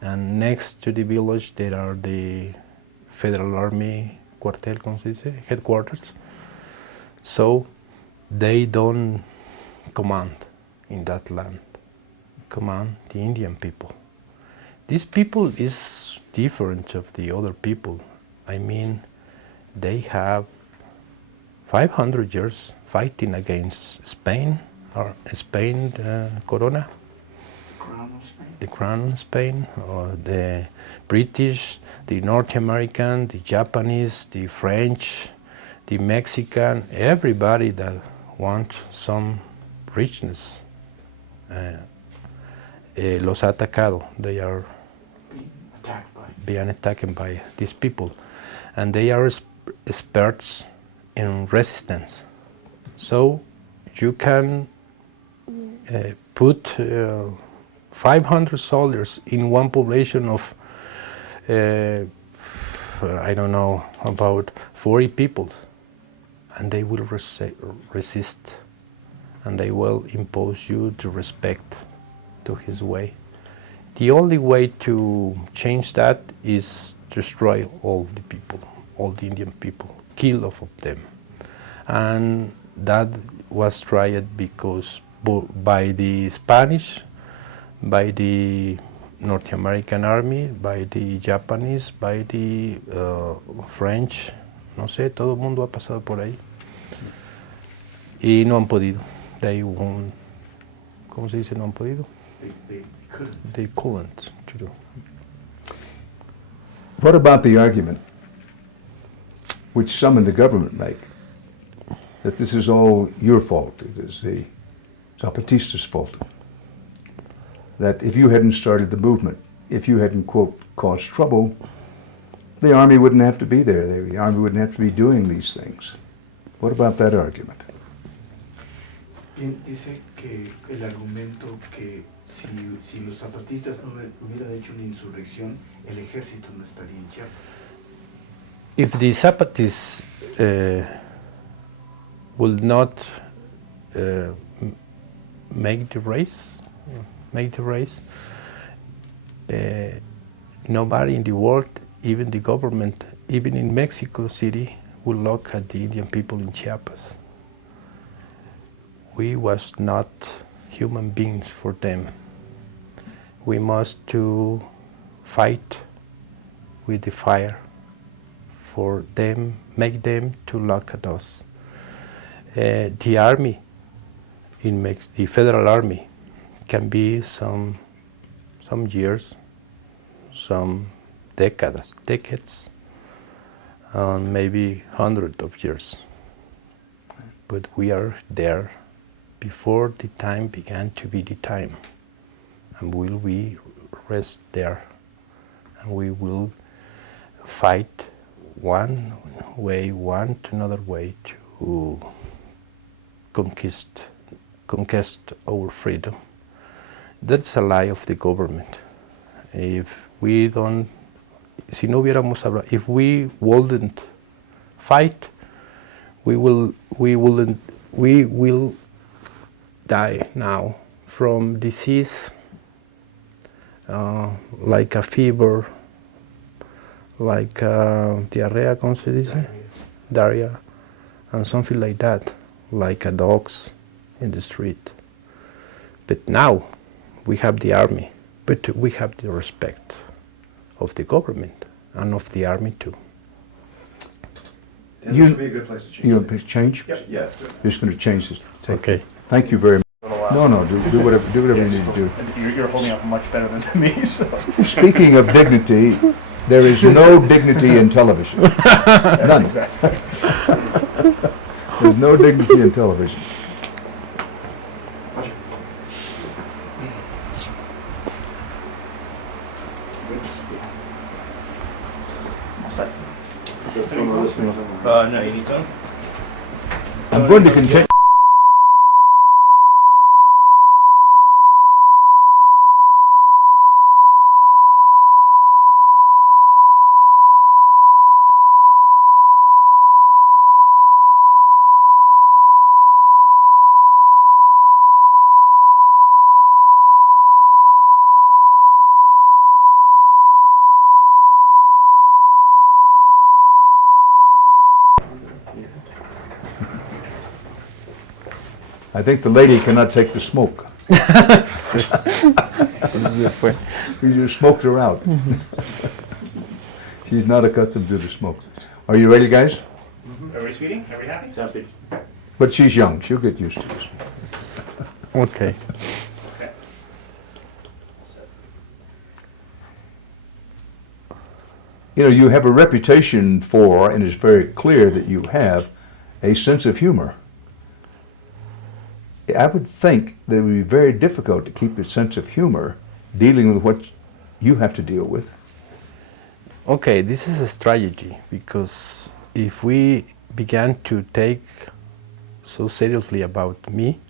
and next to the village there are the Federal Army cuartel, como se dice, headquarters. So they don't command in that land, command the Indian people. This people is different of the other people. I mean, they have 500 years fighting against Spain, or Spain, Corona, the Crown of Spain, or the British, the North American, the Japanese, the French, the Mexican, everybody that wants some richness. Los ha atacado. They are being attacked by these people, and they are experts in resistance. So you can put 500 soldiers in one population of I don't know, about 40 people, and they will resist, and they will impose you to respect to his way. The only way to change that is to destroy all the people, all the Indian people, kill all of them. And that was tried because by the Spanish, by the North American Army, by the Japanese, by the French, no sé, todo el mundo ha pasado por ahí. Y no han podido. They won't, ¿cómo se dice no han podido? They couldn't. They couldn't to do. What about the argument, which some in the government make, that this is all your fault, it is the Zapatista's fault? That if you hadn't started the movement, if you hadn't, quote, caused trouble, the army wouldn't have to be there, the army wouldn't have to be doing these things. What about that argument? Dice que el argumento que si los zapatistas no hubieran hecho una insurrección, el ejército no estaría en Chiapas. If the Zapatis will not make the race, nobody in the world, even the government, even in Mexico City, will look at the Indian people in Chiapas. We was not human beings for them. We must to fight with the fire for them, make them to look at us. The army, the federal army, can be some years, some decades, maybe hundreds of years. But we are there before the time began to be the time, and will we rest there, and we will fight one way, one to another way to conquest our freedom. That's a lie of the government. If we don't, si no hubiéramos hablado, if we wouldn't fight, we will die now from disease, like a fever, like diarrhea, ¿cómo se dice? Diarrhea, and something like that, like a dogs in the street. But now we have the army, but we have the respect of the government and of the army too. This would be a good place to change. You want to change? Yep. Yeah. Just going to change this. Okay. Thank you very much. No, do whatever you need to do. You're holding up much better than me, so. Speaking of dignity, there is no dignity in television. None. Exactly. There's no dignity in television. No, you need some? I'm going to continue. I think the lady cannot take the smoke. You just smoked her out. She's not accustomed to the smoke. Are you ready, guys? Are we sweetie? Are we happy? Sounds good. But she's young. She'll get used to this. Okay. Okay. You know, you have a reputation for, and it's very clear that you have, a sense of humor. I would think that it would be very difficult to keep a sense of humor dealing with what you have to deal with. Okay, this is a strategy, because if we began to take so seriously about me,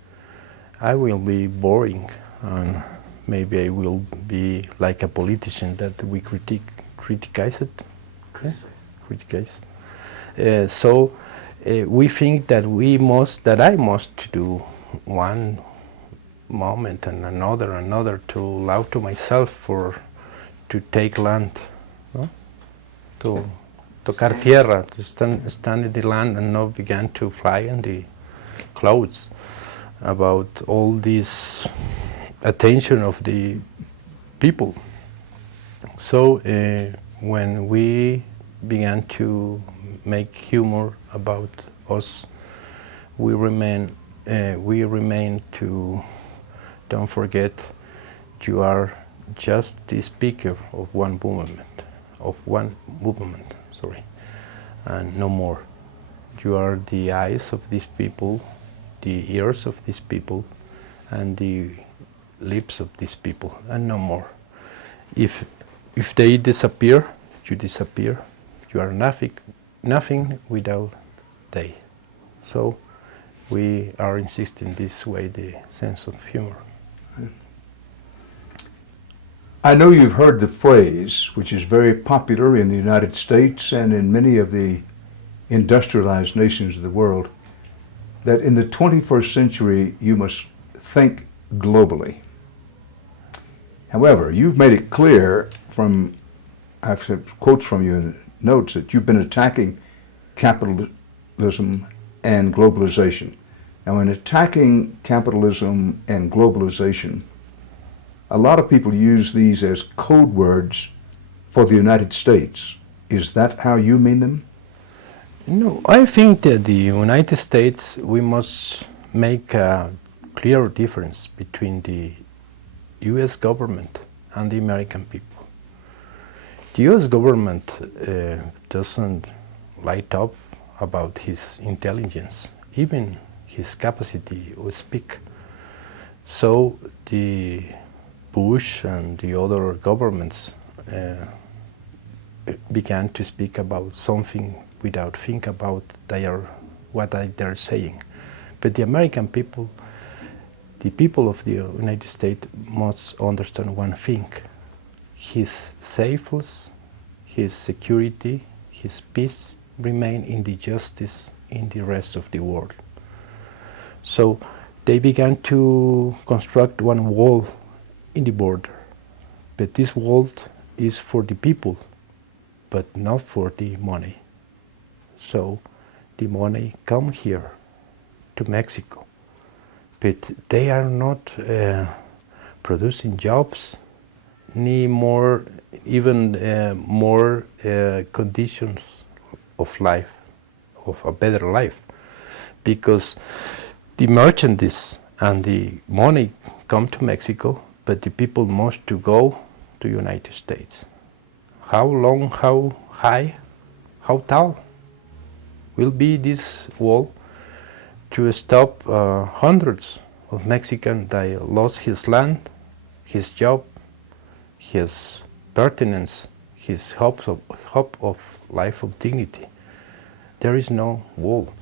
I will be boring, and maybe I will be like a politician that we criticize it. Criticize. So we think that I must do one moment and another to allow to myself to take land, no? To tocar tierra, to stand in the land and not begin to fly in the clouds about all this attention of the people. So when we began to make humor about us, we remain to don't forget you are just the speaker of one movement, sorry, and no more. You are the eyes of these people, the ears of these people, and the lips of these people, and no more. If they disappear, you disappear. You are nothing without they. So we are insisting this way the sense of humor. I know you've heard the phrase, which is very popular in the United States and in many of the industrialized nations of the world, that in the 21st century you must think globally. However, you've made it clear from, I've had quotes from you in notes, that you've been attacking capitalism and globalization. Now, in attacking capitalism and globalization, a lot of people use these as code words for the United States. Is that how you mean them? No, I think that the United States, we must make a clear difference between the U.S. government and the American people. The U.S. government doesn't light up about his intelligence, even his capacity to speak. So the Bush and the other governments began to speak about something without think about what they're saying. But the American people, the people of the United States must understand one thing: his safety, his security, his peace remain in the justice in the rest of the world. So they began to construct one wall in the border, but this wall is for the people, but not for the money. So the money come here to Mexico, but they are not producing jobs, ni more, even more conditions of life, of a better life, because the merchandise and the money come to Mexico, but the people must to go to United States. How long, how high, how tall will be this wall to stop hundreds of Mexicans that lost his land, his job, his pertinence, his hope of life of dignity? There is no wall.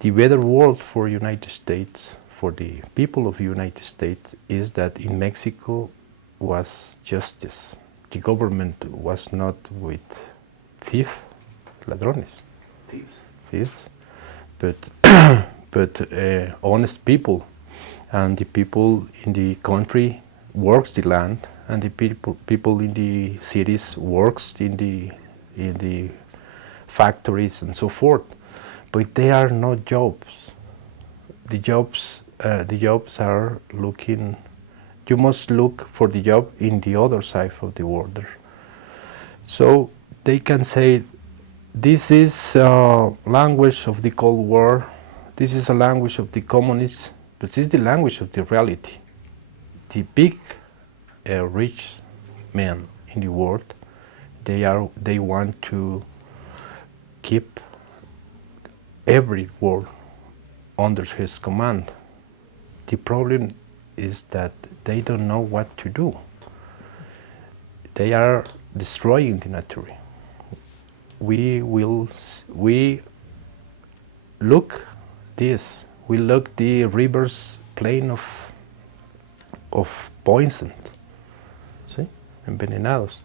The better world for United States, for the people of the United States, is that in Mexico was justice. The government was not with ladrones, thieves, but honest people, and the people in the country works the land, and the people in the cities works in the factories and so forth. But there are no jobs. The jobs are looking. You must look for the job in the other side of the border. So they can say, this is a language of the Cold War, this is a language of the communists, but this is the language of the reality. The big, rich men in the world, they want to keep every world under his command. The problem is that they don't know what to do. They are destroying the nature. We look the rivers plain of poison, see, envenenados,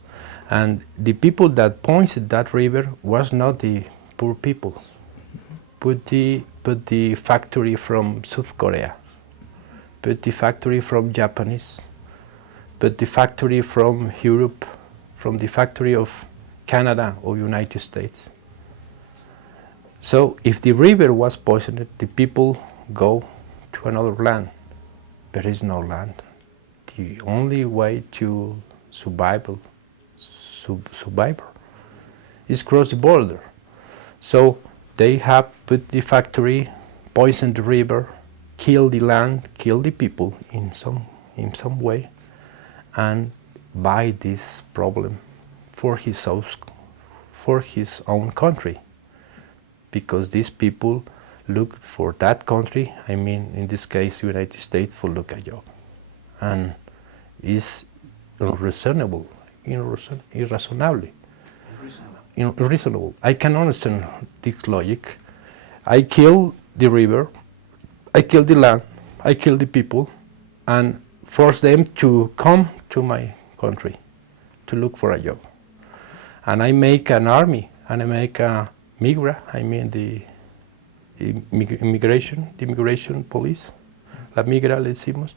and the people that poisoned that river was not the poor people, but the factory from South Korea, but the factory from Japanese, but the factory from Europe, from the factory of Canada or United States. So if the river was poisoned, the people go to another land. There is no land. The only way to survive survivor. It's cross the border. So they have put the factory, poisoned the river, kill the land, kill the people in some way, and buy this problem for his own country, because these people look for that country, I mean in this case United States, for look a job, and is unreasonable, irreasonable. I can understand this logic. I kill the river, I kill the land, I kill the people, and force them to come to my country to look for a job. And I make an army, and I make a migra, I mean the immigration police, la migra le decimos,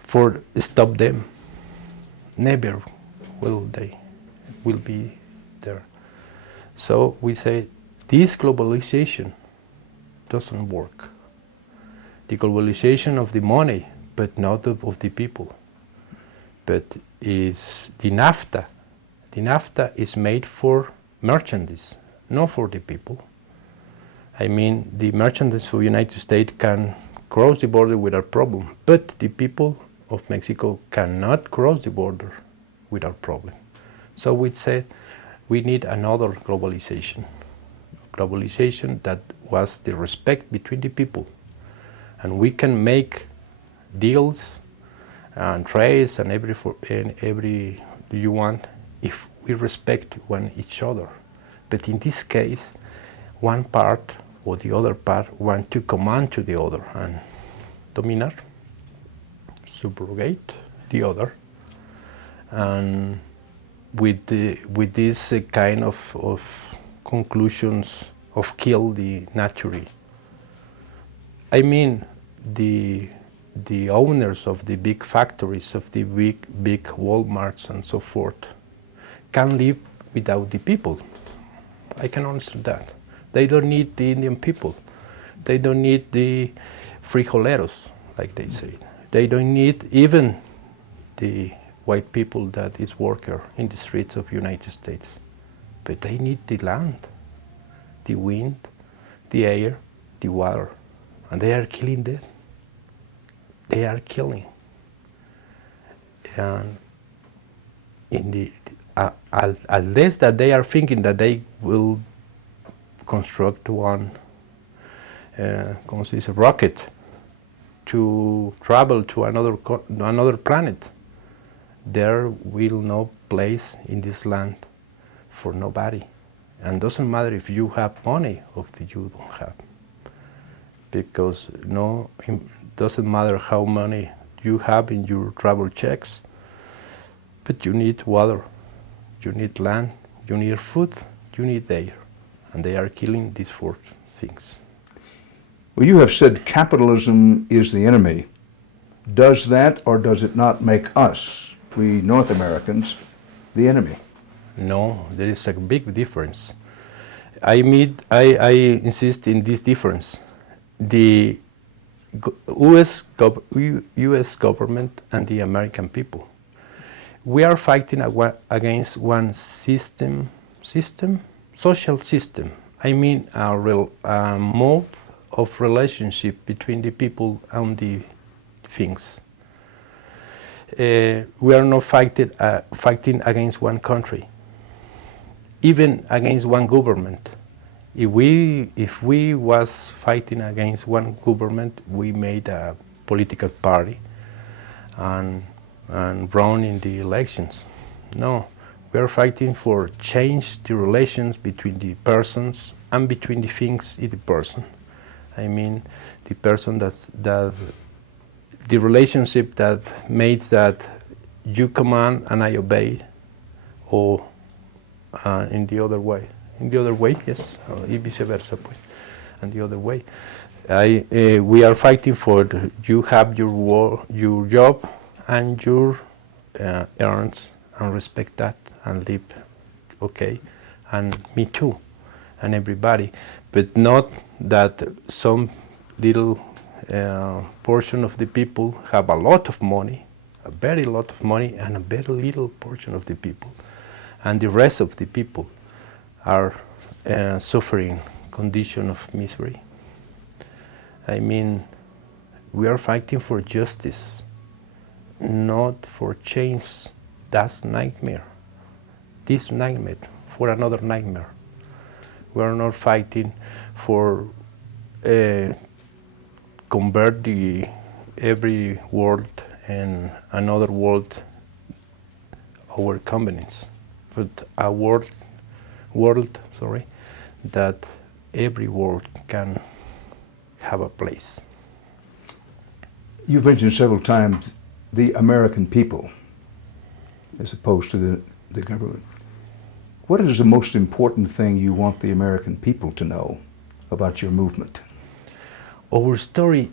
for stop them. Never will be there. So we say this globalization doesn't work. The globalization of the money, but not of the people. But is the NAFTA. The NAFTA is made for merchandise, not for the people. I mean, the merchandise for the United States can cross the border without problem, but the people of Mexico cannot cross the border without problem. So we said we need another globalization that was the respect between the people. And we can make deals and trades and every you want if we respect each other. But in this case, one part or the other part want to command to the other and dominar, subrogate the other, and with this kind of conclusions of kill the nature. I mean, the owners of the big factories, of the big Walmarts and so forth, can live without the people. I can understand that. They don't need the Indian people. They don't need the frijoleros, like they say. They don't need even the white people that is worker in the streets of United States. But they need the land, the wind, the air, the water. And they are killing that. They are killing. And unless that they are thinking that they will construct one rocket to travel to another planet, there will no place in this land for nobody. And doesn't matter if you have money or if you don't have. Because it doesn't matter how money you have in your travel checks, but you need water, you need land, you need food, you need air, and they are killing these four things. Well, you have said capitalism is the enemy. Does that or does it not make us, we North Americans, the enemy? No, there is a big difference. I insist in this difference. The U.S. government and the American people, we are fighting against one social system. I mean a mode of relationship between the people and the things. We are not fighting against one country, even against one government. If we was fighting against one government, we made a political party and run in the elections. No, we are fighting for change the relations between the persons and between the things in the person. I mean, the person the relationship that makes that you command and I obey, or in the other way. In the other way, yes, y viceversa, pues, and the other way. We are fighting for you have your job and your earns and respect that and live, okay, and me too, and everybody, but not that some little portion of the people have a lot of money, a very lot of money, and a very little portion of the people and the rest of the people are suffering condition of misery. I mean, we are fighting for justice, not for change. That's nightmare. This nightmare for another nightmare. We are not fighting for convert every world and another world our convenience, but a world that every world can have a place. You've mentioned several times the American people as opposed to the government. What is the most important thing you want the American people to know about your movement? Our story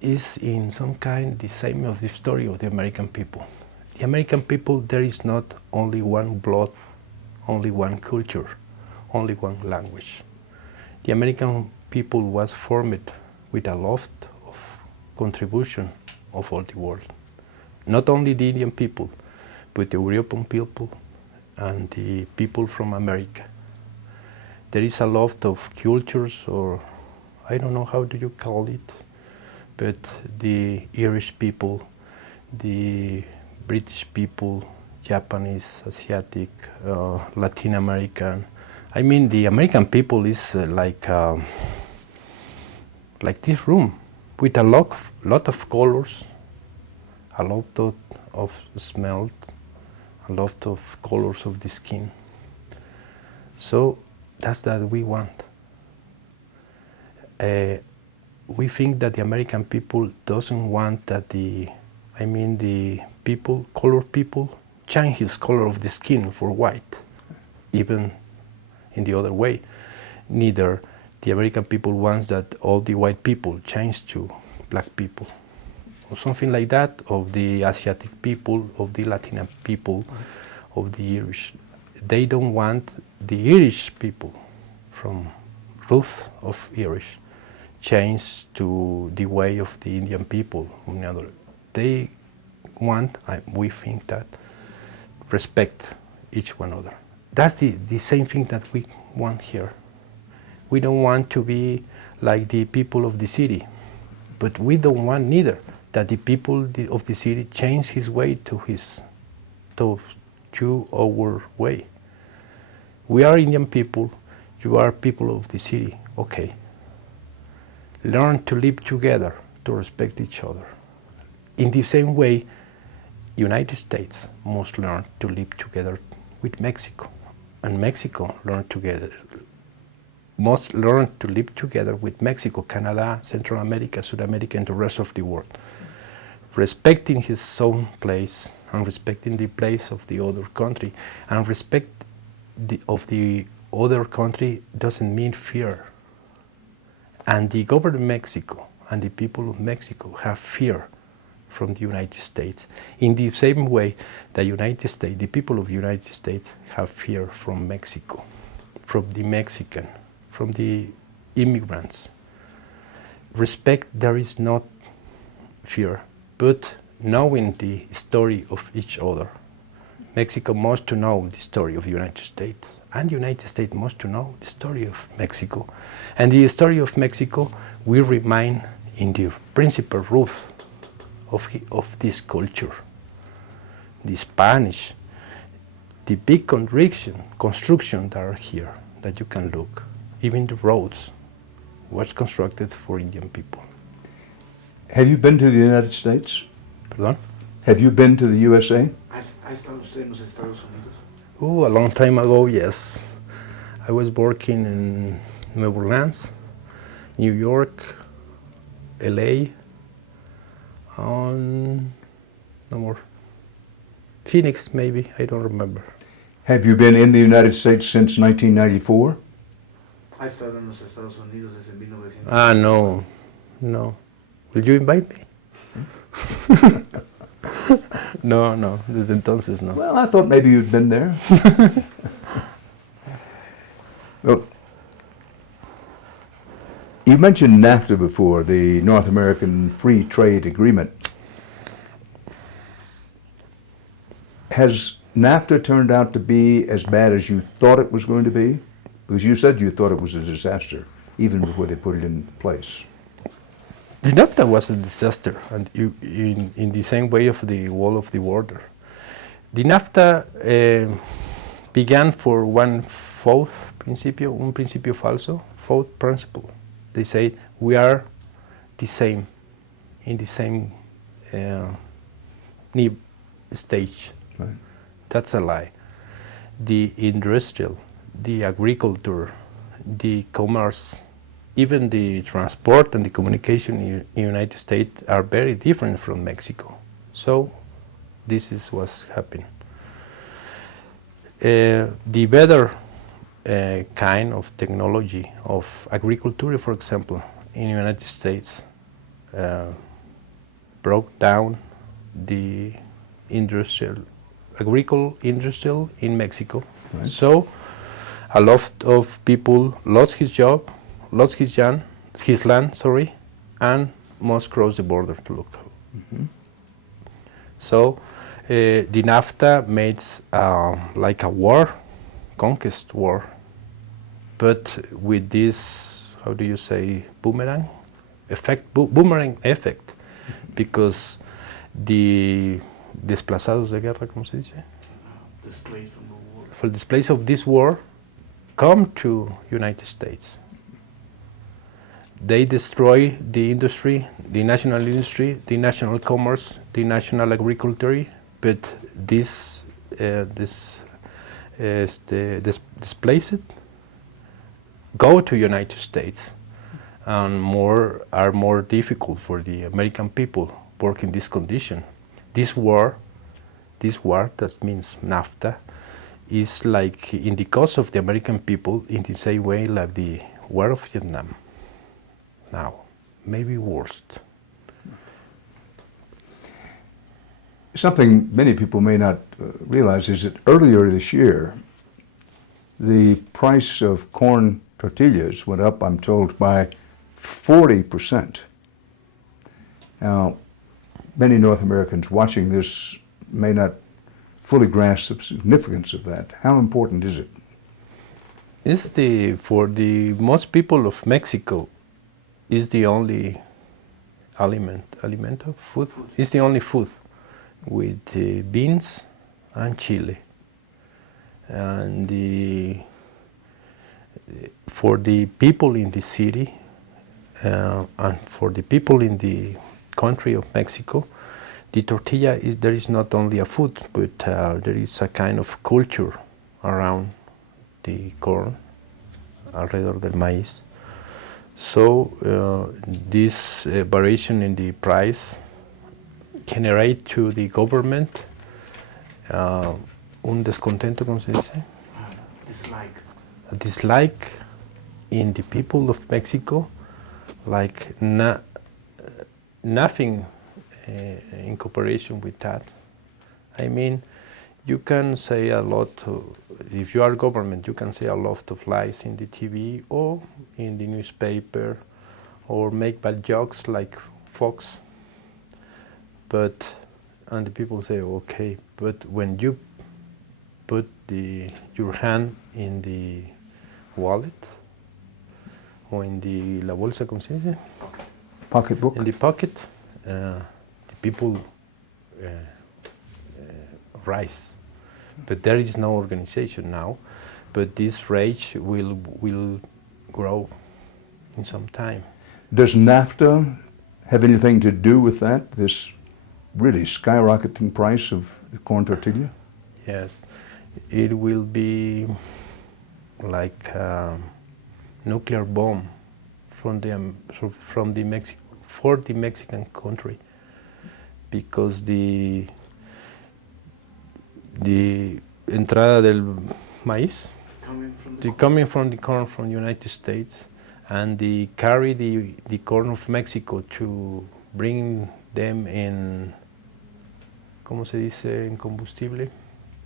is in some kind the same of the story of the American people. The American people, there is not only one blood, only one culture, only one language. The American people was formed with a lot of contribution of all the world. Not only the Indian people, but the European people and the people from America. There is a lot of cultures, or I don't know how do you call it, but the Irish people, the British people, Japanese, Asiatic, Latin American. I mean, the American people is like this room with a lot of colors, a lot of smell, a lot of colors of the skin. So that's that we want. We think that the American people doesn't want that the people, colored people, change his color of the skin for white, even in the other way. Neither the American people wants that all the white people change to black people, or something like that, of the Asiatic people, of the Latin people, of the Irish. They don't want the Irish people from root of Irish change to the way of the Indian people. They want, we think that, respect each one another. That's the same thing that we want here. We don't want to be like the people of the city, but we don't want neither that the people of the city change his way to our way. We are Indian people, you are people of the city, okay. Learn to live together, to respect each other. In the same way, United States must learn to live together with Mexico, and Mexico must learn to live together with Mexico, Canada, Central America, South America, and the rest of the world. Respecting his own place and respecting the place of the other country, and respect of the other country doesn't mean fear. And the government of Mexico and the people of Mexico have fear from the United States. In the same way, the people of the United States have fear from Mexico, from the Mexican, from the immigrants. Respect, there is not fear, but knowing the story of each other. Mexico must to know the story of the United States, and the United States must to know the story of Mexico. And the story of Mexico will remain in the principal root of this culture. The Spanish, the big construction that are here, that you can look, even the roads, was constructed for Indian people. Have you been to the United States? Pardon? Have you been to the USA? ¿Ha estado usted en los Estados Unidos? A long time ago, yes. I was working in New Orleans, New York, LA, no more. Phoenix, maybe, I don't remember. Have you been in the United States since 1994? ¿Ha estado en los Estados Unidos desde 1900? No. Will you invite me? No, desde entonces no. Well, I thought maybe you'd been there. Well, you mentioned NAFTA before, the North American Free Trade Agreement. Has NAFTA turned out to be as bad as you thought it was going to be? Because you said you thought it was a disaster, even before they put it in place. The NAFTA was a disaster, and in the same way of the wall of the border. The NAFTA began for un principio falso, fourth principle. They say we are the same, in the same stage. Right. That's a lie. The industrial, the agriculture, the commerce, even the transport and the communication in the United States are very different from Mexico. So this is what's happening. The better kind of technology of agriculture, for example, in the United States, broke down the agricultural in Mexico. Right. So a lot of people lost his job, lost his land, and must cross the border to look. Mm-hmm. So the NAFTA made like a war, conquest war, but with this, how do you say, boomerang effect, because the desplazados de guerra, ¿cómo se dice? Displaced from the war. For the displays of this war, come to United States. They destroy the industry, the national industry, the national commerce, the national agriculture, but displaced go to United States and are more difficult for the American people work in this condition. This war, that means NAFTA, is like in the cause of the American people in the same way like the war of Vietnam. Now, maybe worst. Something many people may not realize is that earlier this year, the price of corn tortillas went up, I'm told, by 40%. Now, many North Americans watching this may not fully grasp the significance of that. How important is it? For the most people of Mexico, is the only food. It's the only food with beans and chili. And for the people in the city and for the people in the country of Mexico, the tortilla, there is not only a food, but there is a kind of culture around the corn, alrededor del maíz. So this variation in the price generate to the government un descontento, ¿cómo se dice? Dislike. A dislike in the people of Mexico, like nothing in comparison with that. I mean, you can say a lot, if you are government, you can say a lot of lies in the TV or in the newspaper or make bad jokes like Fox. And the people say, okay, but when you put your hand in the wallet or in the la bolsa, ¿cómo se dice? Pocketbook? In the pocket, the people rise. But there is no organization now, but this rage will grow in some time. Does NAFTA have anything to do with that, this really skyrocketing price of the corn tortilla? Yes, it will be like a nuclear bomb for the Mexican country, because the entrada del maíz, coming from the corn from the United States, and they carry the corn of Mexico to bring them in, ¿cómo se dice? En combustible?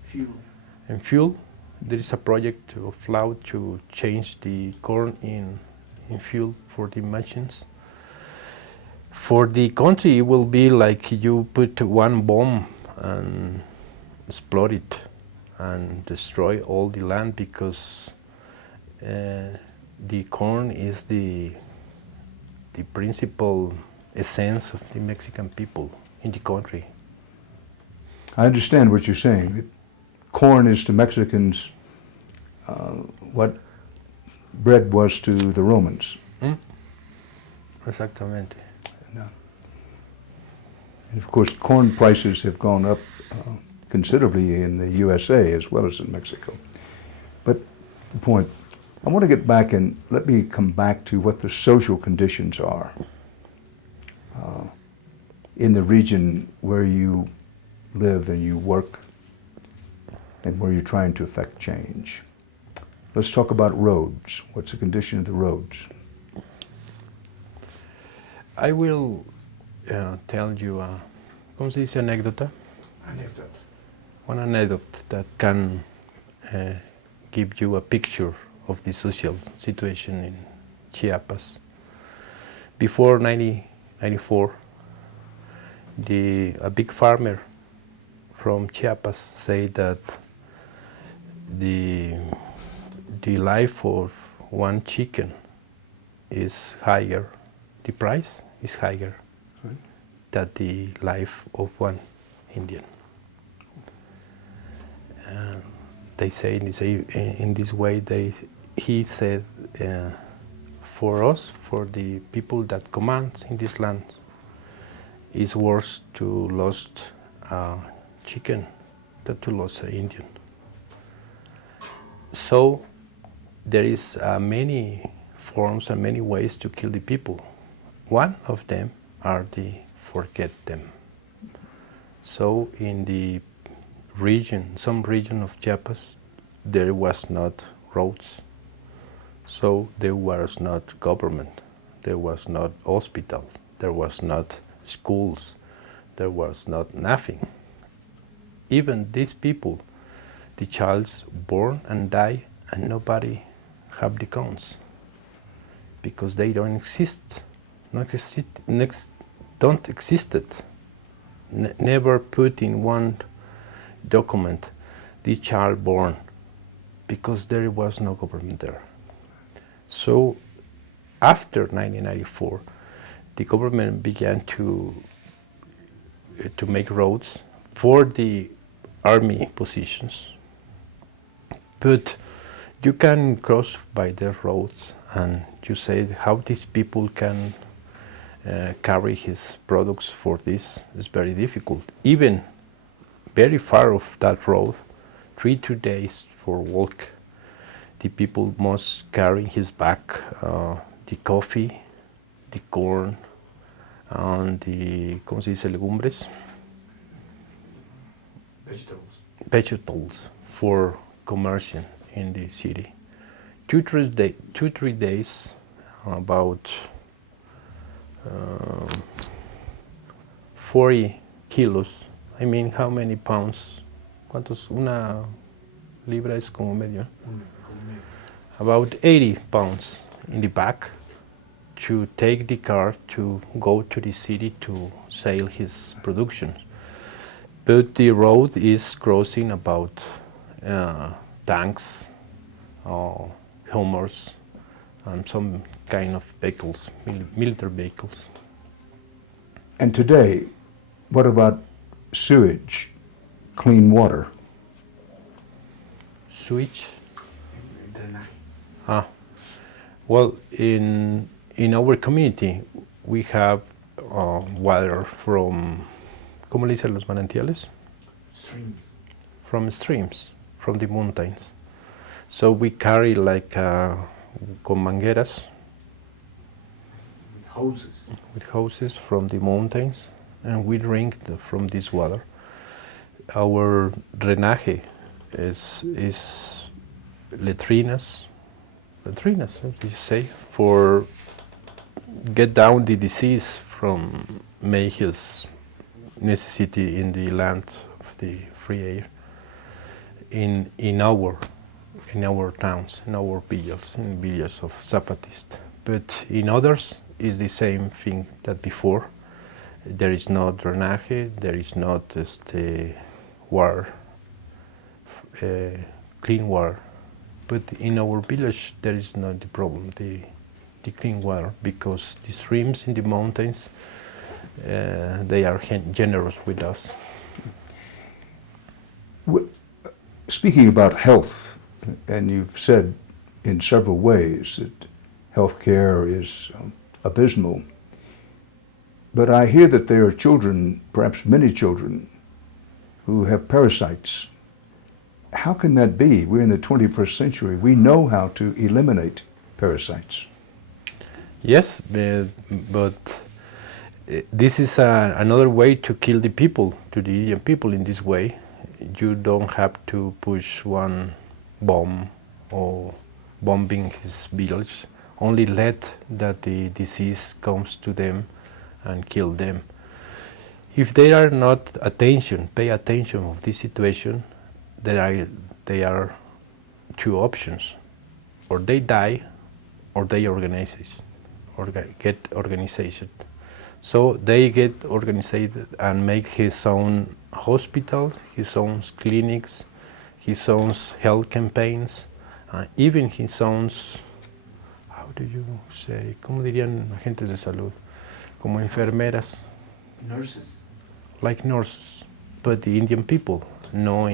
Fuel. In fuel. There is a project of FLAU to change the corn in fuel for the machines. For the country, it will be like you put one bomb and explode it. and destroy all the land because the corn is the principal essence of the Mexican people in the country. I understand what you're saying. Corn is to Mexicans what bread was to the Romans. Exactamente. And of course, corn prices have gone up considerably in the USA as well as in Mexico. But the point, I want to get back and let me come back to what the social conditions are in the region where you live and you work and where you're trying to affect change. Let's talk about roads. What's the condition of the roads? I will tell you ¿cómo se dice anécdota? Anécdota. One anecdote that can give you a picture of the social situation in Chiapas. Before 1994, a big farmer from Chiapas said that the life of one chicken is higher, the price is higher than the life of one Indian. They say in this way, he said, for us, for the people that command in this land, it's worse to lose a chicken than to lose an Indian. So there is many forms and many ways to kill the people. One of them are the forget them. So in the some region of Chiapas, there was not roads, so there was not government, there was not hospital, there was not schools, there was not nothing. Even these people, the childs born and die, and nobody have the counts because they don't exist, don't existed, never put in one document the child born because there was no government there. So after 1994, the government began to make roads for the army positions, but you can cross by the roads and you say how these people can carry his products for this is very difficult. Even very far off that road, 2 days for walk, the people must carry in his back the coffee, the corn, and the, ¿cómo se dice, legumbres? Vegetables for commercial in the city. 2-3 days, about 40 kilos. I mean, how many pounds? ¿Cuántos? Una libra es como medio. About 80 pounds in the back to take the car to go to the city to sell his production. But the road is crossing about tanks, Hummers, and some kind of vehicles, military vehicles. And today, what about sewage, clean water? Sewage? Well, in our community, we have water from, ¿cómo le dicen los manantiales? Streams. From streams, from the mountains. So we carry like con mangueras. With hoses from the mountains, and we drink from this water. Our drenaje is letrinas, you say, for get down the disease from make his necessity in the land of the free air. In our towns, in our villages, in villages of Zapatista, but in others is the same thing that before. There is no drenaje, there is not water clean water. But in our village, there is not the problem, the clean water, because the streams in the mountains, they are generous with us. Speaking about health, and you've said in several ways that health care is abysmal, but I hear that there are children, perhaps many children, who have parasites. How can that be? We're in the 21st century. We know how to eliminate parasites. Yes, but this is another way to kill the people, to the Indian people in this way. You don't have to push one bomb or bombing his village. Only let that the disease comes to them and kill them. If they are not pay attention of this situation, there are two options: or they die, or they get organization. So they get organized and make his own hospitals, his own clinics, his own health campaigns, even his own, how do you say, ¿cómo dirían agentes de salud? Como enfermeras. Nurses. Like nurses, but the Indian people know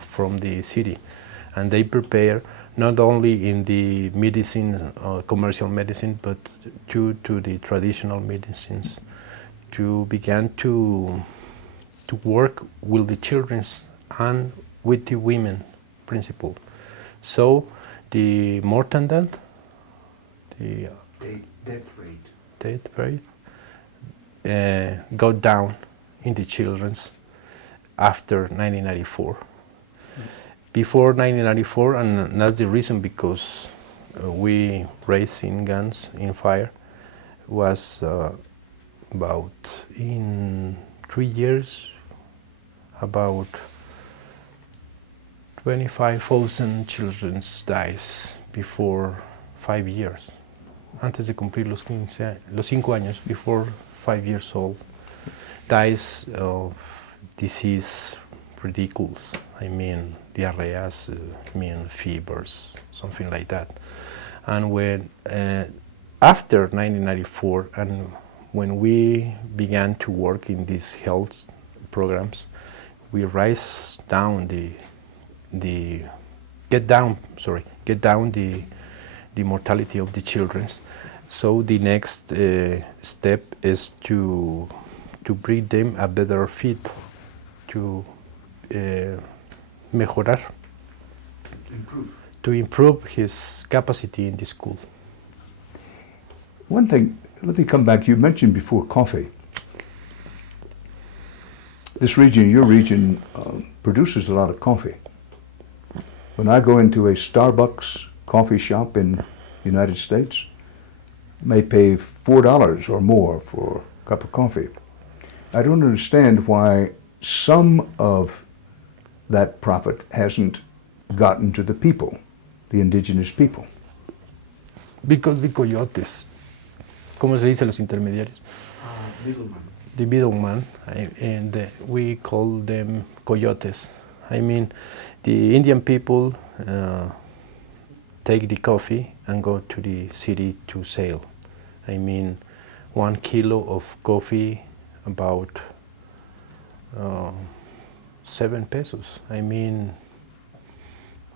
from the city, and they prepare not only in the medicine, commercial medicine, but to the traditional medicines, to begin to work with the children and with the women principle. So the mortandad, the death rate, go down in the children's after 1994. Before 1994, and that's the reason because we raising guns in fire, was about in 3 years about 25,000 children dies before 5 years. Antes de cumplir los 5 años, before 5 years old, dies of disease ridiculous. I mean, diarrheas, fevers, something like that. And when after 1994, and when we began to work in these health programs, we get down the mortality of the children. So the next step is to bring them a better feed, to mejorar, to improve his capacity in the school. One thing, let me come back. You mentioned before coffee. This region, your region, produces a lot of coffee. When I go into a Starbucks coffee shop in the United States, I may pay $4 or more for a cup of coffee. I don't understand why some of that profit hasn't gotten to the people, the indigenous people. Because the coyotes, ¿cómo se dice los intermediarios? Middleman. The middleman, and we call them coyotes. I mean, the Indian people take the coffee and go to the city to sell. I mean, 1 kilo of coffee about 7 pesos. I mean,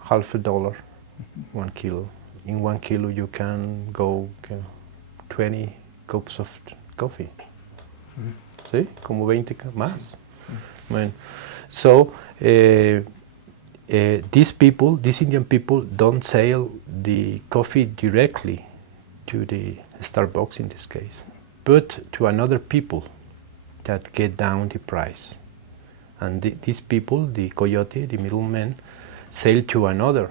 $50, 1 kilo. In 1 kilo you can go 20 cups of coffee. ¿Sí? Como 20 más. Bueno, so these Indian people don't sell the coffee directly to the Starbucks in this case, but to another people that get down the price. And these people, the coyote, the middlemen, sell to another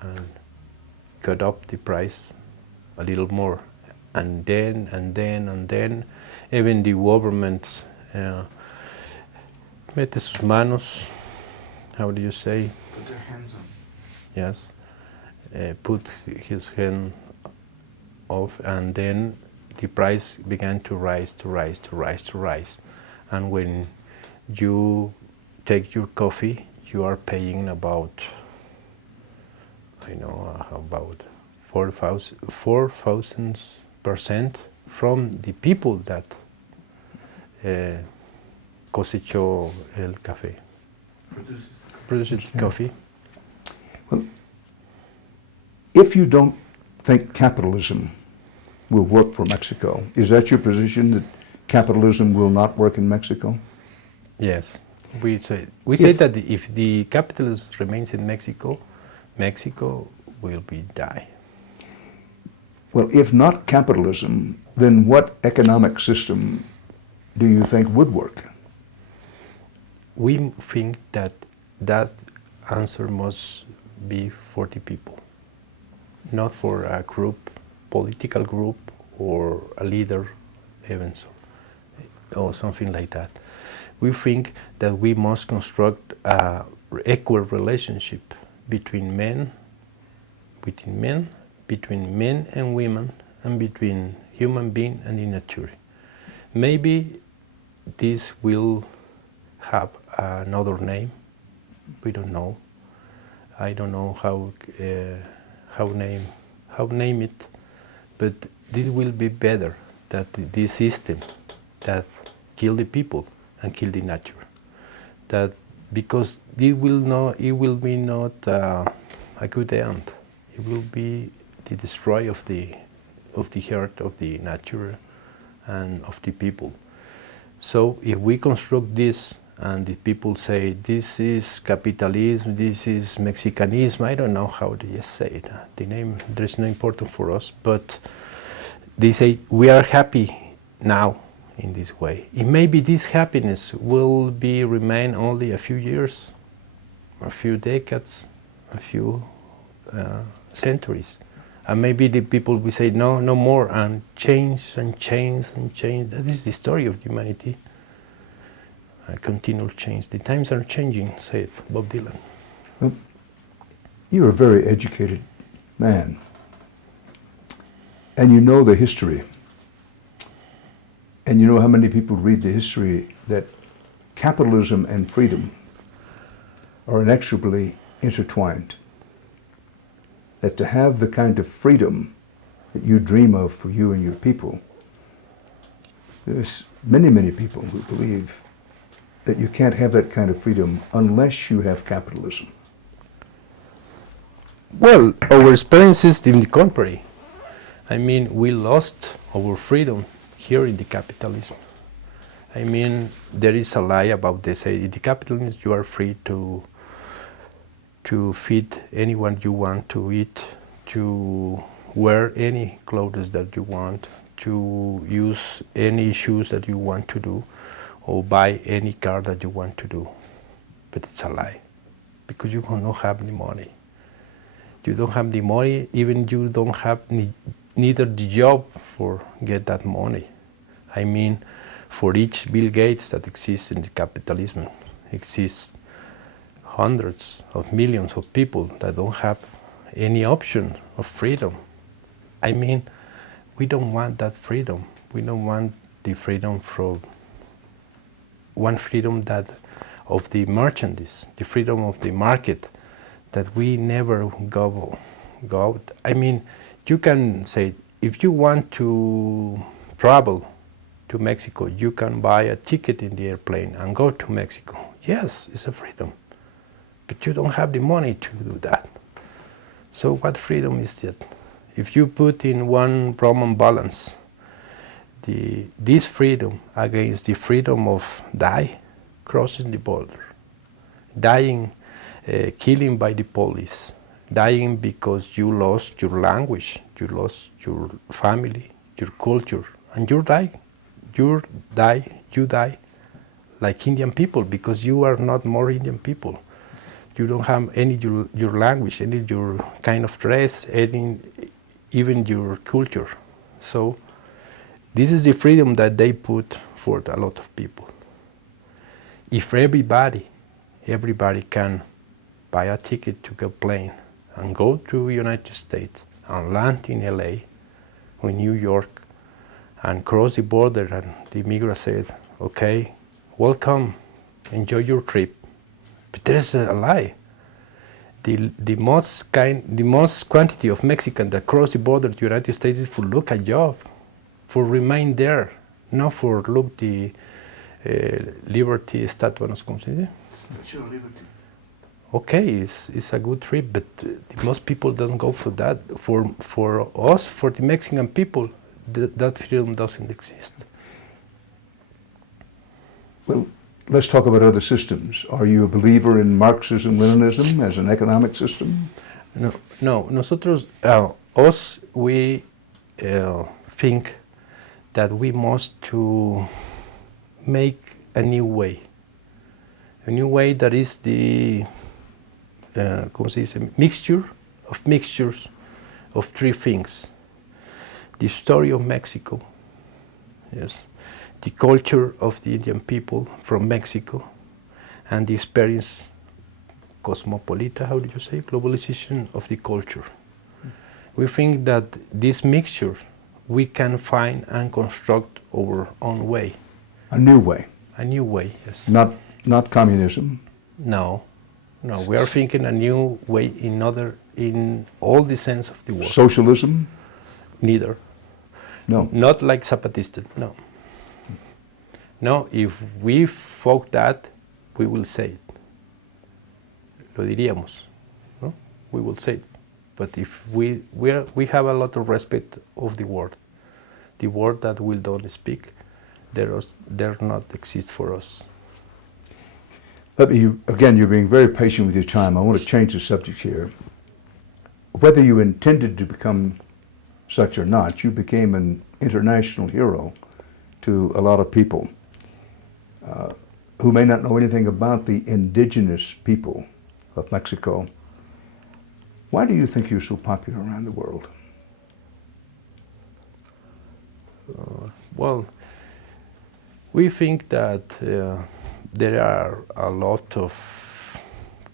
and cut up the price a little more. And then, even the government mete sus manos, how do you say? Put their hands on. Yes, put his hand off, and then the price began to rise. And when you take your coffee, you are paying about, I know, about 4,000% from the people that cosechó el café, produces the coffee. Well, if you don't think capitalism will work for Mexico, is that your position, that capitalism will not work in Mexico? Yes, we say that if the capitalism remains in Mexico, Mexico will be die. Well, if not capitalism, then what economic system do you think would work? We think that that answer must be for the people, not for a group, political group, or a leader, even so, or something like that. We think that we must construct a equal relationship between men, between men and women, and between human being and the nature. Maybe this will have another name. We don't know. I don't know how name it, but this will be better than this system that kill the people and kill the nature. That because it will be not a good end. It will be the destroy of the earth, of the nature, and of the people. So if we construct this, and the people say this is capitalism, this is Mexicanism, I don't know how they say it. The name, there's no important for us, but they say we are happy now in this way. It maybe this happiness will remain only a few years, a few decades, a few centuries. And maybe the people will say no more, and change and change and change. That is the story of humanity. A continual change. The times are changing, said Bob Dylan. Well, you're a very educated man, and you know the history. And you know how many people read the history, that capitalism and freedom are inexorably intertwined. That to have the kind of freedom that you dream of for you and your people, there's many people who believe that you can't have that kind of freedom unless you have capitalism. Well, our experience is in the contrary. I mean, we lost our freedom here in the capitalism. I mean, there is a lie about this. In the capitalism, you are free to feed anyone you want, to eat, to wear any clothes that you want, to use any shoes that you want to do, or buy any car that you want to do. But it's a lie, because you don't have any money. You don't have the money, even you don't have neither the job for get that money. I mean, for each Bill Gates that exists in the capitalism, exists hundreds of millions of people that don't have any option of freedom. I mean, we don't want that freedom. We don't want the freedom from one freedom that of the merchandise, the freedom of the market, that we never go out. I mean, you can say, if you want to travel to Mexico, you can buy a ticket in the airplane and go to Mexico. Yes, it's a freedom, but you don't have the money to do that. So what freedom is that? If you put in one Roman balance this freedom against the freedom of die, crossing the border, dying, killing by the police, dying because you lost your language, you lost your family, your culture, and you die like Indian people, because you are not more Indian people. You don't have any your language, any your kind of dress, even your culture. So this is the freedom that they put for a lot of people. If everybody can buy a ticket to go plane and go to United States and land in LA or New York and cross the border, and the immigrant said, okay, welcome, enjoy your trip, But there is a lie. The most quantity of Mexicans that cross the border to the United States is for look a job, for remain there, not for look the liberty statuas, ¿cómo se dice? Statue of Liberty. Okay, it's a good trip, but most people don't go for that. For us, for the Mexican people, that freedom doesn't exist. Well, let's talk about other systems. Are you a believer in Marxism, Leninism as an economic system? No. Nosotros, we think that we must to make a new way that is the ¿cómo se dice? Mixtures of three things: the story of Mexico, yes, the culture of the Indian people from Mexico, and the experience cosmopolita, how do you say, globalization of the culture. We think that this mixture we can find and construct our own way. A new way. A new way, yes. Not communism. No, we are thinking a new way in all the sense of the word. Socialism? Neither. No. Not like Zapatista, no. No, if we folk that, we will say it. Lo diríamos, no? We will say it. But if we have a lot of respect of the word that we don't speak, there not exist for us. Again, you're being very patient with your time. I want to change the subject here. Whether you intended to become such or not, you became an international hero to a lot of people who may not know anything about the indigenous people of Mexico. Why do you think you're so popular around the world? Well, we think that there are a lot of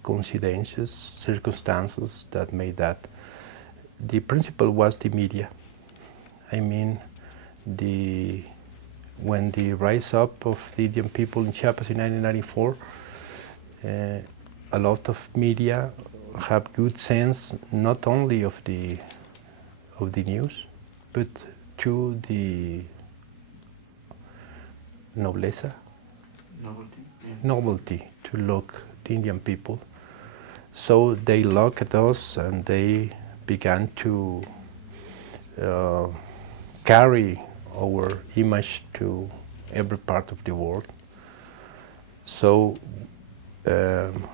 coincidences, circumstances that made that. The principle was the media. I mean, when the rise up of the Indian people in Chiapas in 1994, a lot of media have good sense not only of the news, but to the nobleza, novelty to look the Indian people. So they look at us and they began to carry our image to every part of the world. So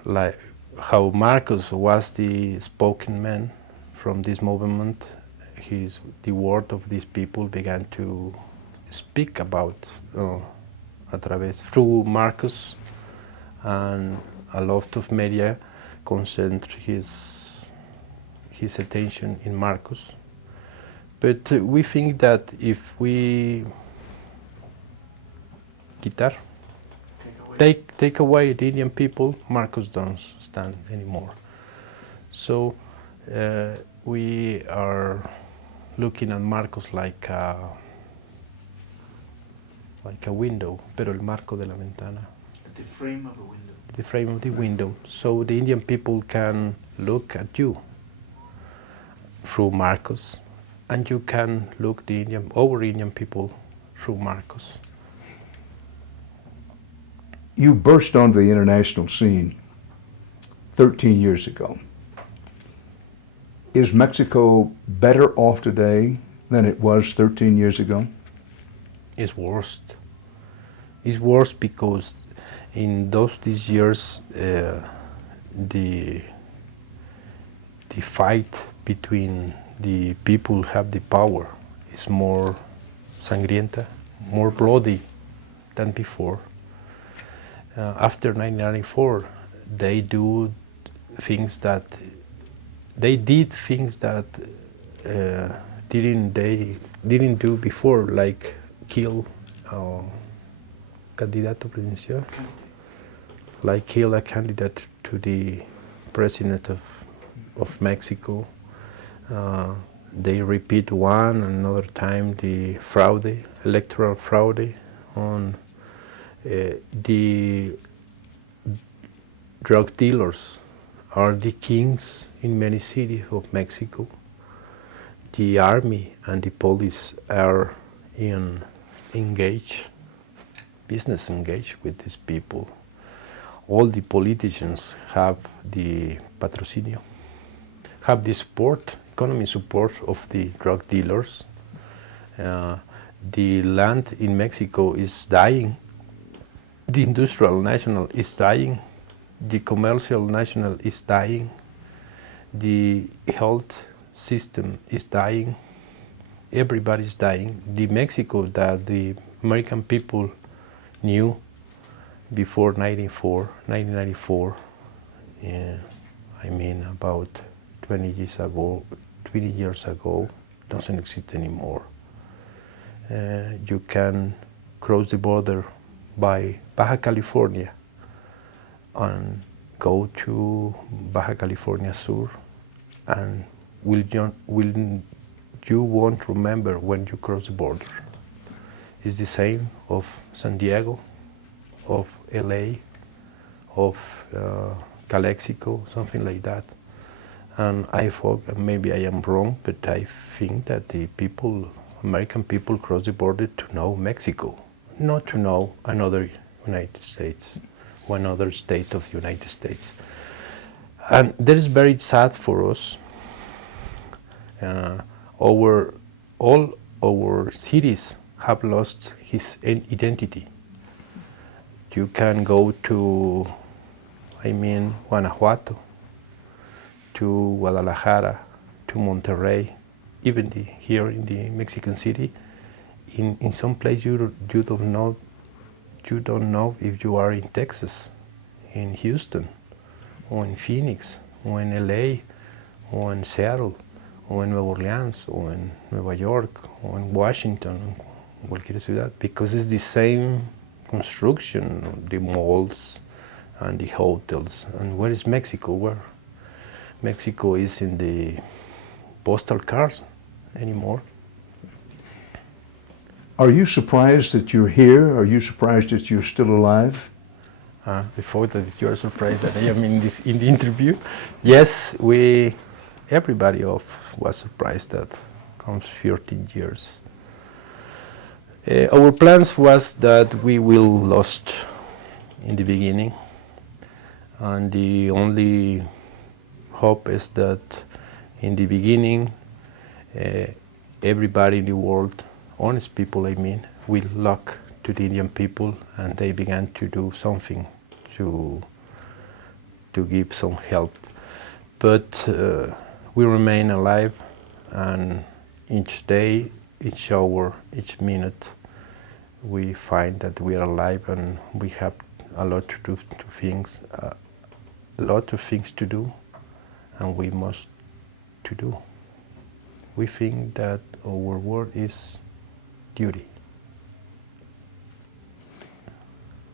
like how Marcos was the spoken man from this movement, the word of these people began to speak about through Marcos, and a lot of media concentrate his attention in Marcos. But we think that if we take away the Indian people, Marcos don't stand anymore. So we are looking at Marcos like a window, pero el marco de la ventana. The frame of a window. The frame of the window. So the Indian people can look at you through Marcos, and you can look our Indian people through Marcos. You burst onto the international scene 13 years ago. Is Mexico better off today than it was 13 years ago? It's worse. It's worse because in these years the fight between the people who have the power is more sangrienta, more bloody than before. After 1994, they did things that didn't do before, like kill candidato presidencial, like kill a candidate to the president of Mexico. They repeat one another time the electoral fraud on the drug dealers are the kings in many cities of Mexico. The army and the police are business engaged with these people. All the politicians have the patrocinio, have the support, economic support of the drug dealers. The land in Mexico is dying. The industrial national is dying. The commercial national is dying. The health system is dying. Everybody's dying. The Mexico that the American people knew before 1994, I mean about 20 years ago, doesn't exist anymore. You can cross the border by Baja California and go to Baja California Sur, and will you won't remember when you cross the border. It's the same of San Diego, of LA, of Calexico, something like that. And I thought, maybe I am wrong, but I think that the people, American people, cross the border to know Mexico, not to know another United States, one other state of the United States. And that is very sad for us. All our cities have lost his identity. You can go to, Guanajuato, to Guadalajara, to Monterrey, even here in the Mexican city. In some place you don't know if you are in Texas, in Houston, or in Phoenix, or in LA, or in Seattle, or in Nueva Orleans, or in Nueva York, or in Washington, cualquier ciudad, because it's the same construction, the malls and the hotels. And where is Mexico? Where? Mexico is in the postal cards anymore. Are you surprised that you're here? Are you surprised that you're still alive? Before that, you are surprised that I am in the interview. Yes, everybody was surprised that comes 13 years. Our plans was that we will lost in the beginning, and the only hope is that in the beginning everybody in the world, honest people will look to the Indian people, and they began to do something to give some help. But we remain alive, and each day, each hour, each minute, we find that we are alive, and we have a lot of things to do, and we must to do. We think that our word is duty.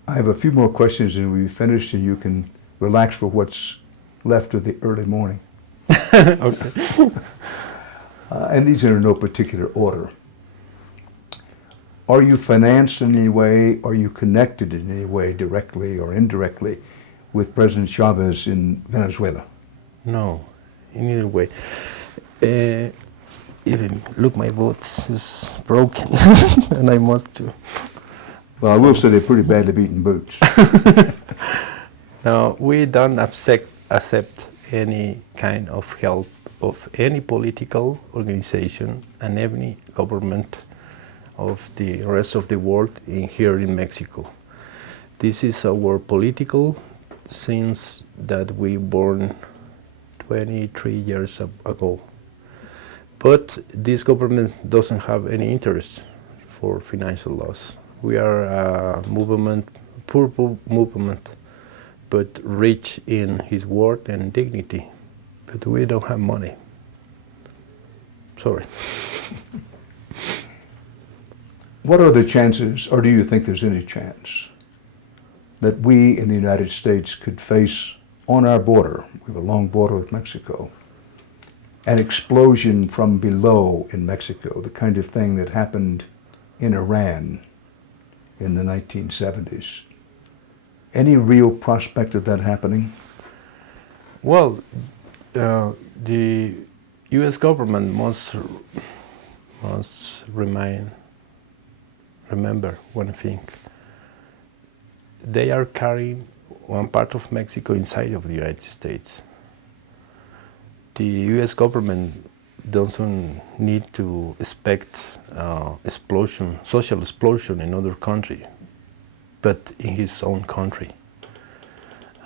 I have a few more questions and we'll be finished, and you can relax for what's left of the early morning. Okay. And these are in no particular order. Are you financed in any way? Are you connected in any way, directly or indirectly, with President Chavez in Venezuela? No, in either way. Even look, my boat is broken, and I must do. Well, I will say they're pretty badly beaten boots. No, we don't accept any kind of help of any political organization and any government of the rest of the world here in Mexico. This is our political since that we born 23 years ago. But this government doesn't have any interest for financial loss. We are a movement, poor movement, but rich in his word and dignity. But we don't have money. Sorry. What are the chances, or do you think there's any chance, that we in the United States could face on our border, we have a long border with Mexico, an explosion from below in Mexico, the kind of thing that happened in Iran in the 1970s? any real prospect of that happening? Well, the U.S. government must remember one thing. They are carrying one part of Mexico inside of the United States. The U.S. government doesn't need to expect social explosion in other country, but in his own country.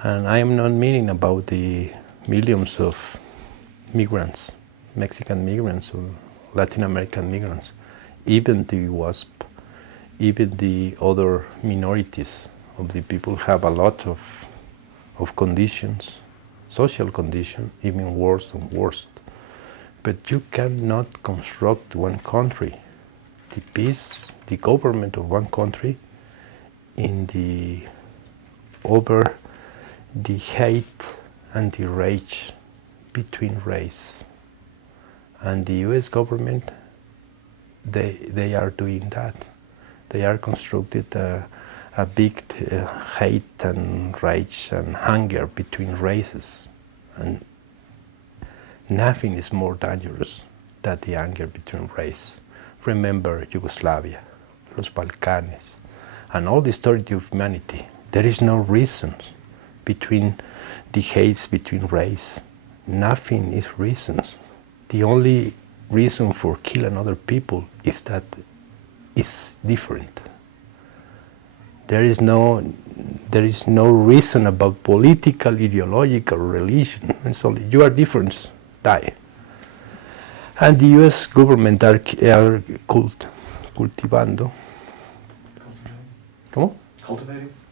And I am not meaning about the millions of migrants, Mexican migrants or Latin American migrants, even the WASP, even the other minorities of the people have a lot of conditions, social conditions, even worse and worse. But you cannot construct one country, the peace, the government of one country, over the hate and the rage between race. And the U.S. government, they are doing that. They are constructed a big hate and rage and hunger between races. And nothing is more dangerous than the anger between race. Remember Yugoslavia, los Balkans, and all the story of humanity. There is no reason between the hates between race. Nothing is reasons. The only reason for killing other people is that it's different. There is no reason about political, ideological, religion. It's only you are different, die. And the U.S. government are cultivando. ¿Cómo?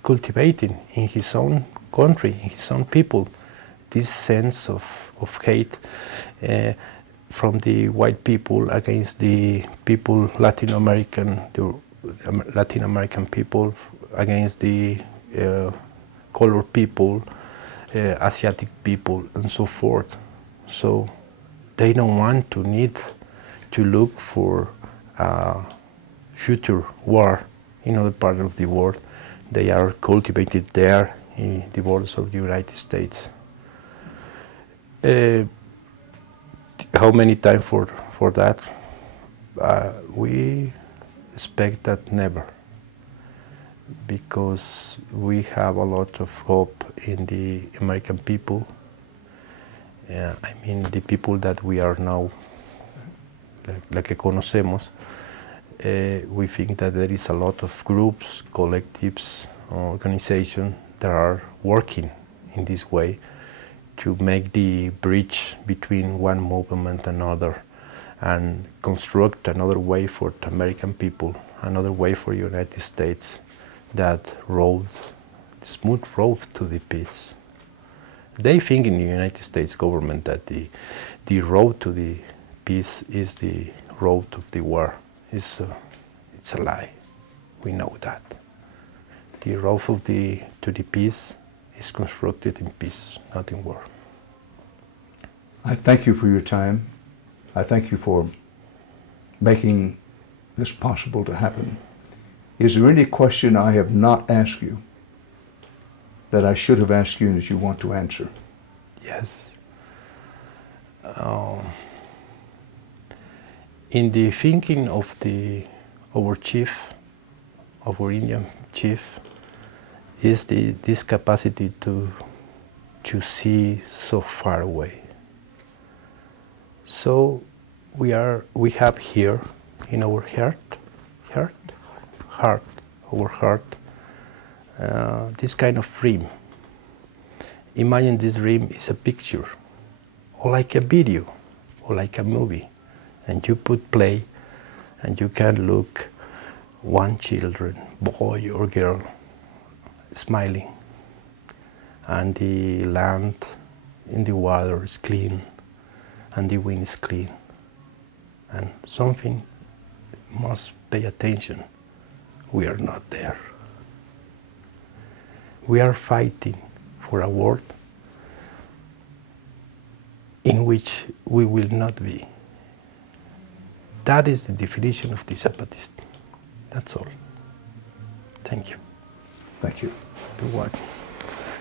Cultivating in his own country, in his own people, this sense of hate from the white people against the people, Latin American people against the colored people, Asiatic people, and so forth. So they don't want to need to look for a future war in other parts of the world. They are cultivated there in the borders of the United States. How many time for that? We expect that never, because we have a lot of hope in the American people. I mean the people that we are now, la que conocemos. We think that there is a lot of groups, collectives, organizations that are working in this way to make the bridge between one movement and another, and construct another way for the American people, another way for the United States, that road, smooth road to the peace. They think in the United States government that the road to the peace is the road of the war. It's a lie. We know that. The road to the peace is constructed in peace, not in war. I thank you for your time. I thank you for making this possible to happen. Is there any question I have not asked you that I should have asked you and that you want to answer? Yes. In the thinking of our chief, of our Indian chief, is this capacity to see so far away. So we have here in our heart, this kind of dream. Imagine this dream is a picture, or like a video, or like a movie, and you put play, and you can look one children, boy or girl, smiling, and the land in the water is clean, and the wind is clean, and something must pay attention. We are not there. We are fighting for a world in which we will not be. That is the definition of the Zapatist. That's all. Thank you. Thank you. To what?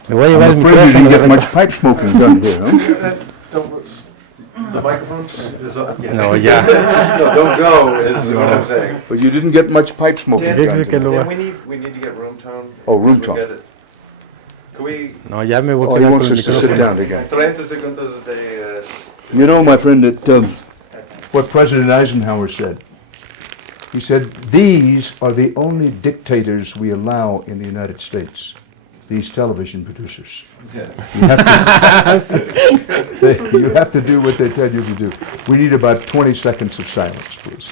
Le voy a llevar el I'm afraid you didn't micrófono. get much pipe smoking done here, huh? The microphone is on. Yeah. No, ya. No, don't go, is what I'm saying. But you didn't get much pipe smoking Dan, done Fíjese que today. lo- Dan, we need to get room tone. Oh, room We tone. get it. Can we, No, ya me voy a Oh, he quedar con wants el us to sit micrófono. down again. 30 segundos de... You know, my friend, that what President Eisenhower said. He said, these are the only dictators we allow in the United States, these television producers. You have to do what they tell you to do. We need about 20 seconds of silence, please.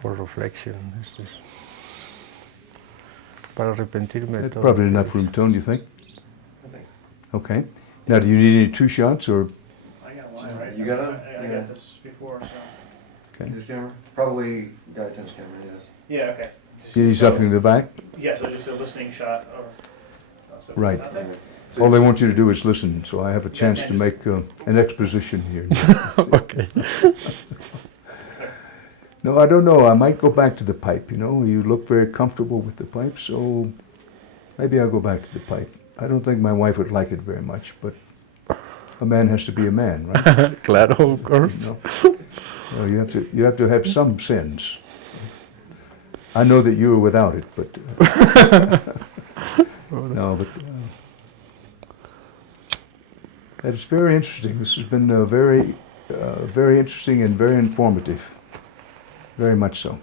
For reflection. Esto es para arrepentirme de That's todo. probably enough room tone, do you think? Okay. Now, do you need any two shots or? I got one, right? You got it? I Yeah. got this before, so. Okay. This camera? Probably guy 10's camera, yes. Yeah, okay. Do you need something in the back? Yeah, so just a listening shot or. So Right. nothing? All they want you to do is listen, so I have a chance to just- make an exposition here. Okay. No, I don't know. I might go back to the pipe, you know. You look very comfortable with the pipe, so maybe I'll go back to the pipe. I don't think my wife would like it very much, but a man has to be a man, right? Claro, of course. You know? Well, you have to have some sins. I know that you are without it, but no, but it's very interesting. This has been very interesting and very informative. Very much so.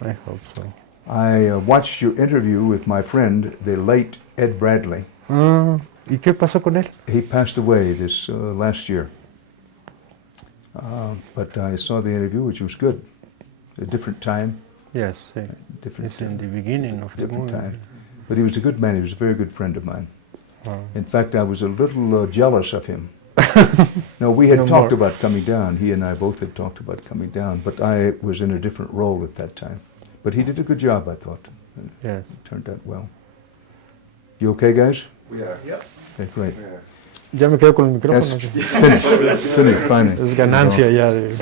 I hope so. I watched your interview with my friend, the late Ed Bradley. ¿Y qué pasó con él? He passed away this last year. But I saw the interview, which was good. A different time, Yes, sí. different, It's in the beginning of the different movie. time. But he was a good man. He was a very good friend of mine. Oh. In fact, I was a little jealous of him. No, we had No talked more. about coming down. He and I both had talked about coming down, but I was in a different role at that time. But he did a good job, I thought. Yes. It turned out well. You okay, guys? We are. Yep. Okay, great. We are. Ya me quedo con el micrófono. That's ¿sí? finished, finally. Es ganancia ya. De...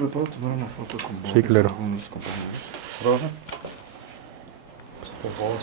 ¿Me puedo tomar una foto con vos Sí, claro. y con algunos compañeros? Por favor.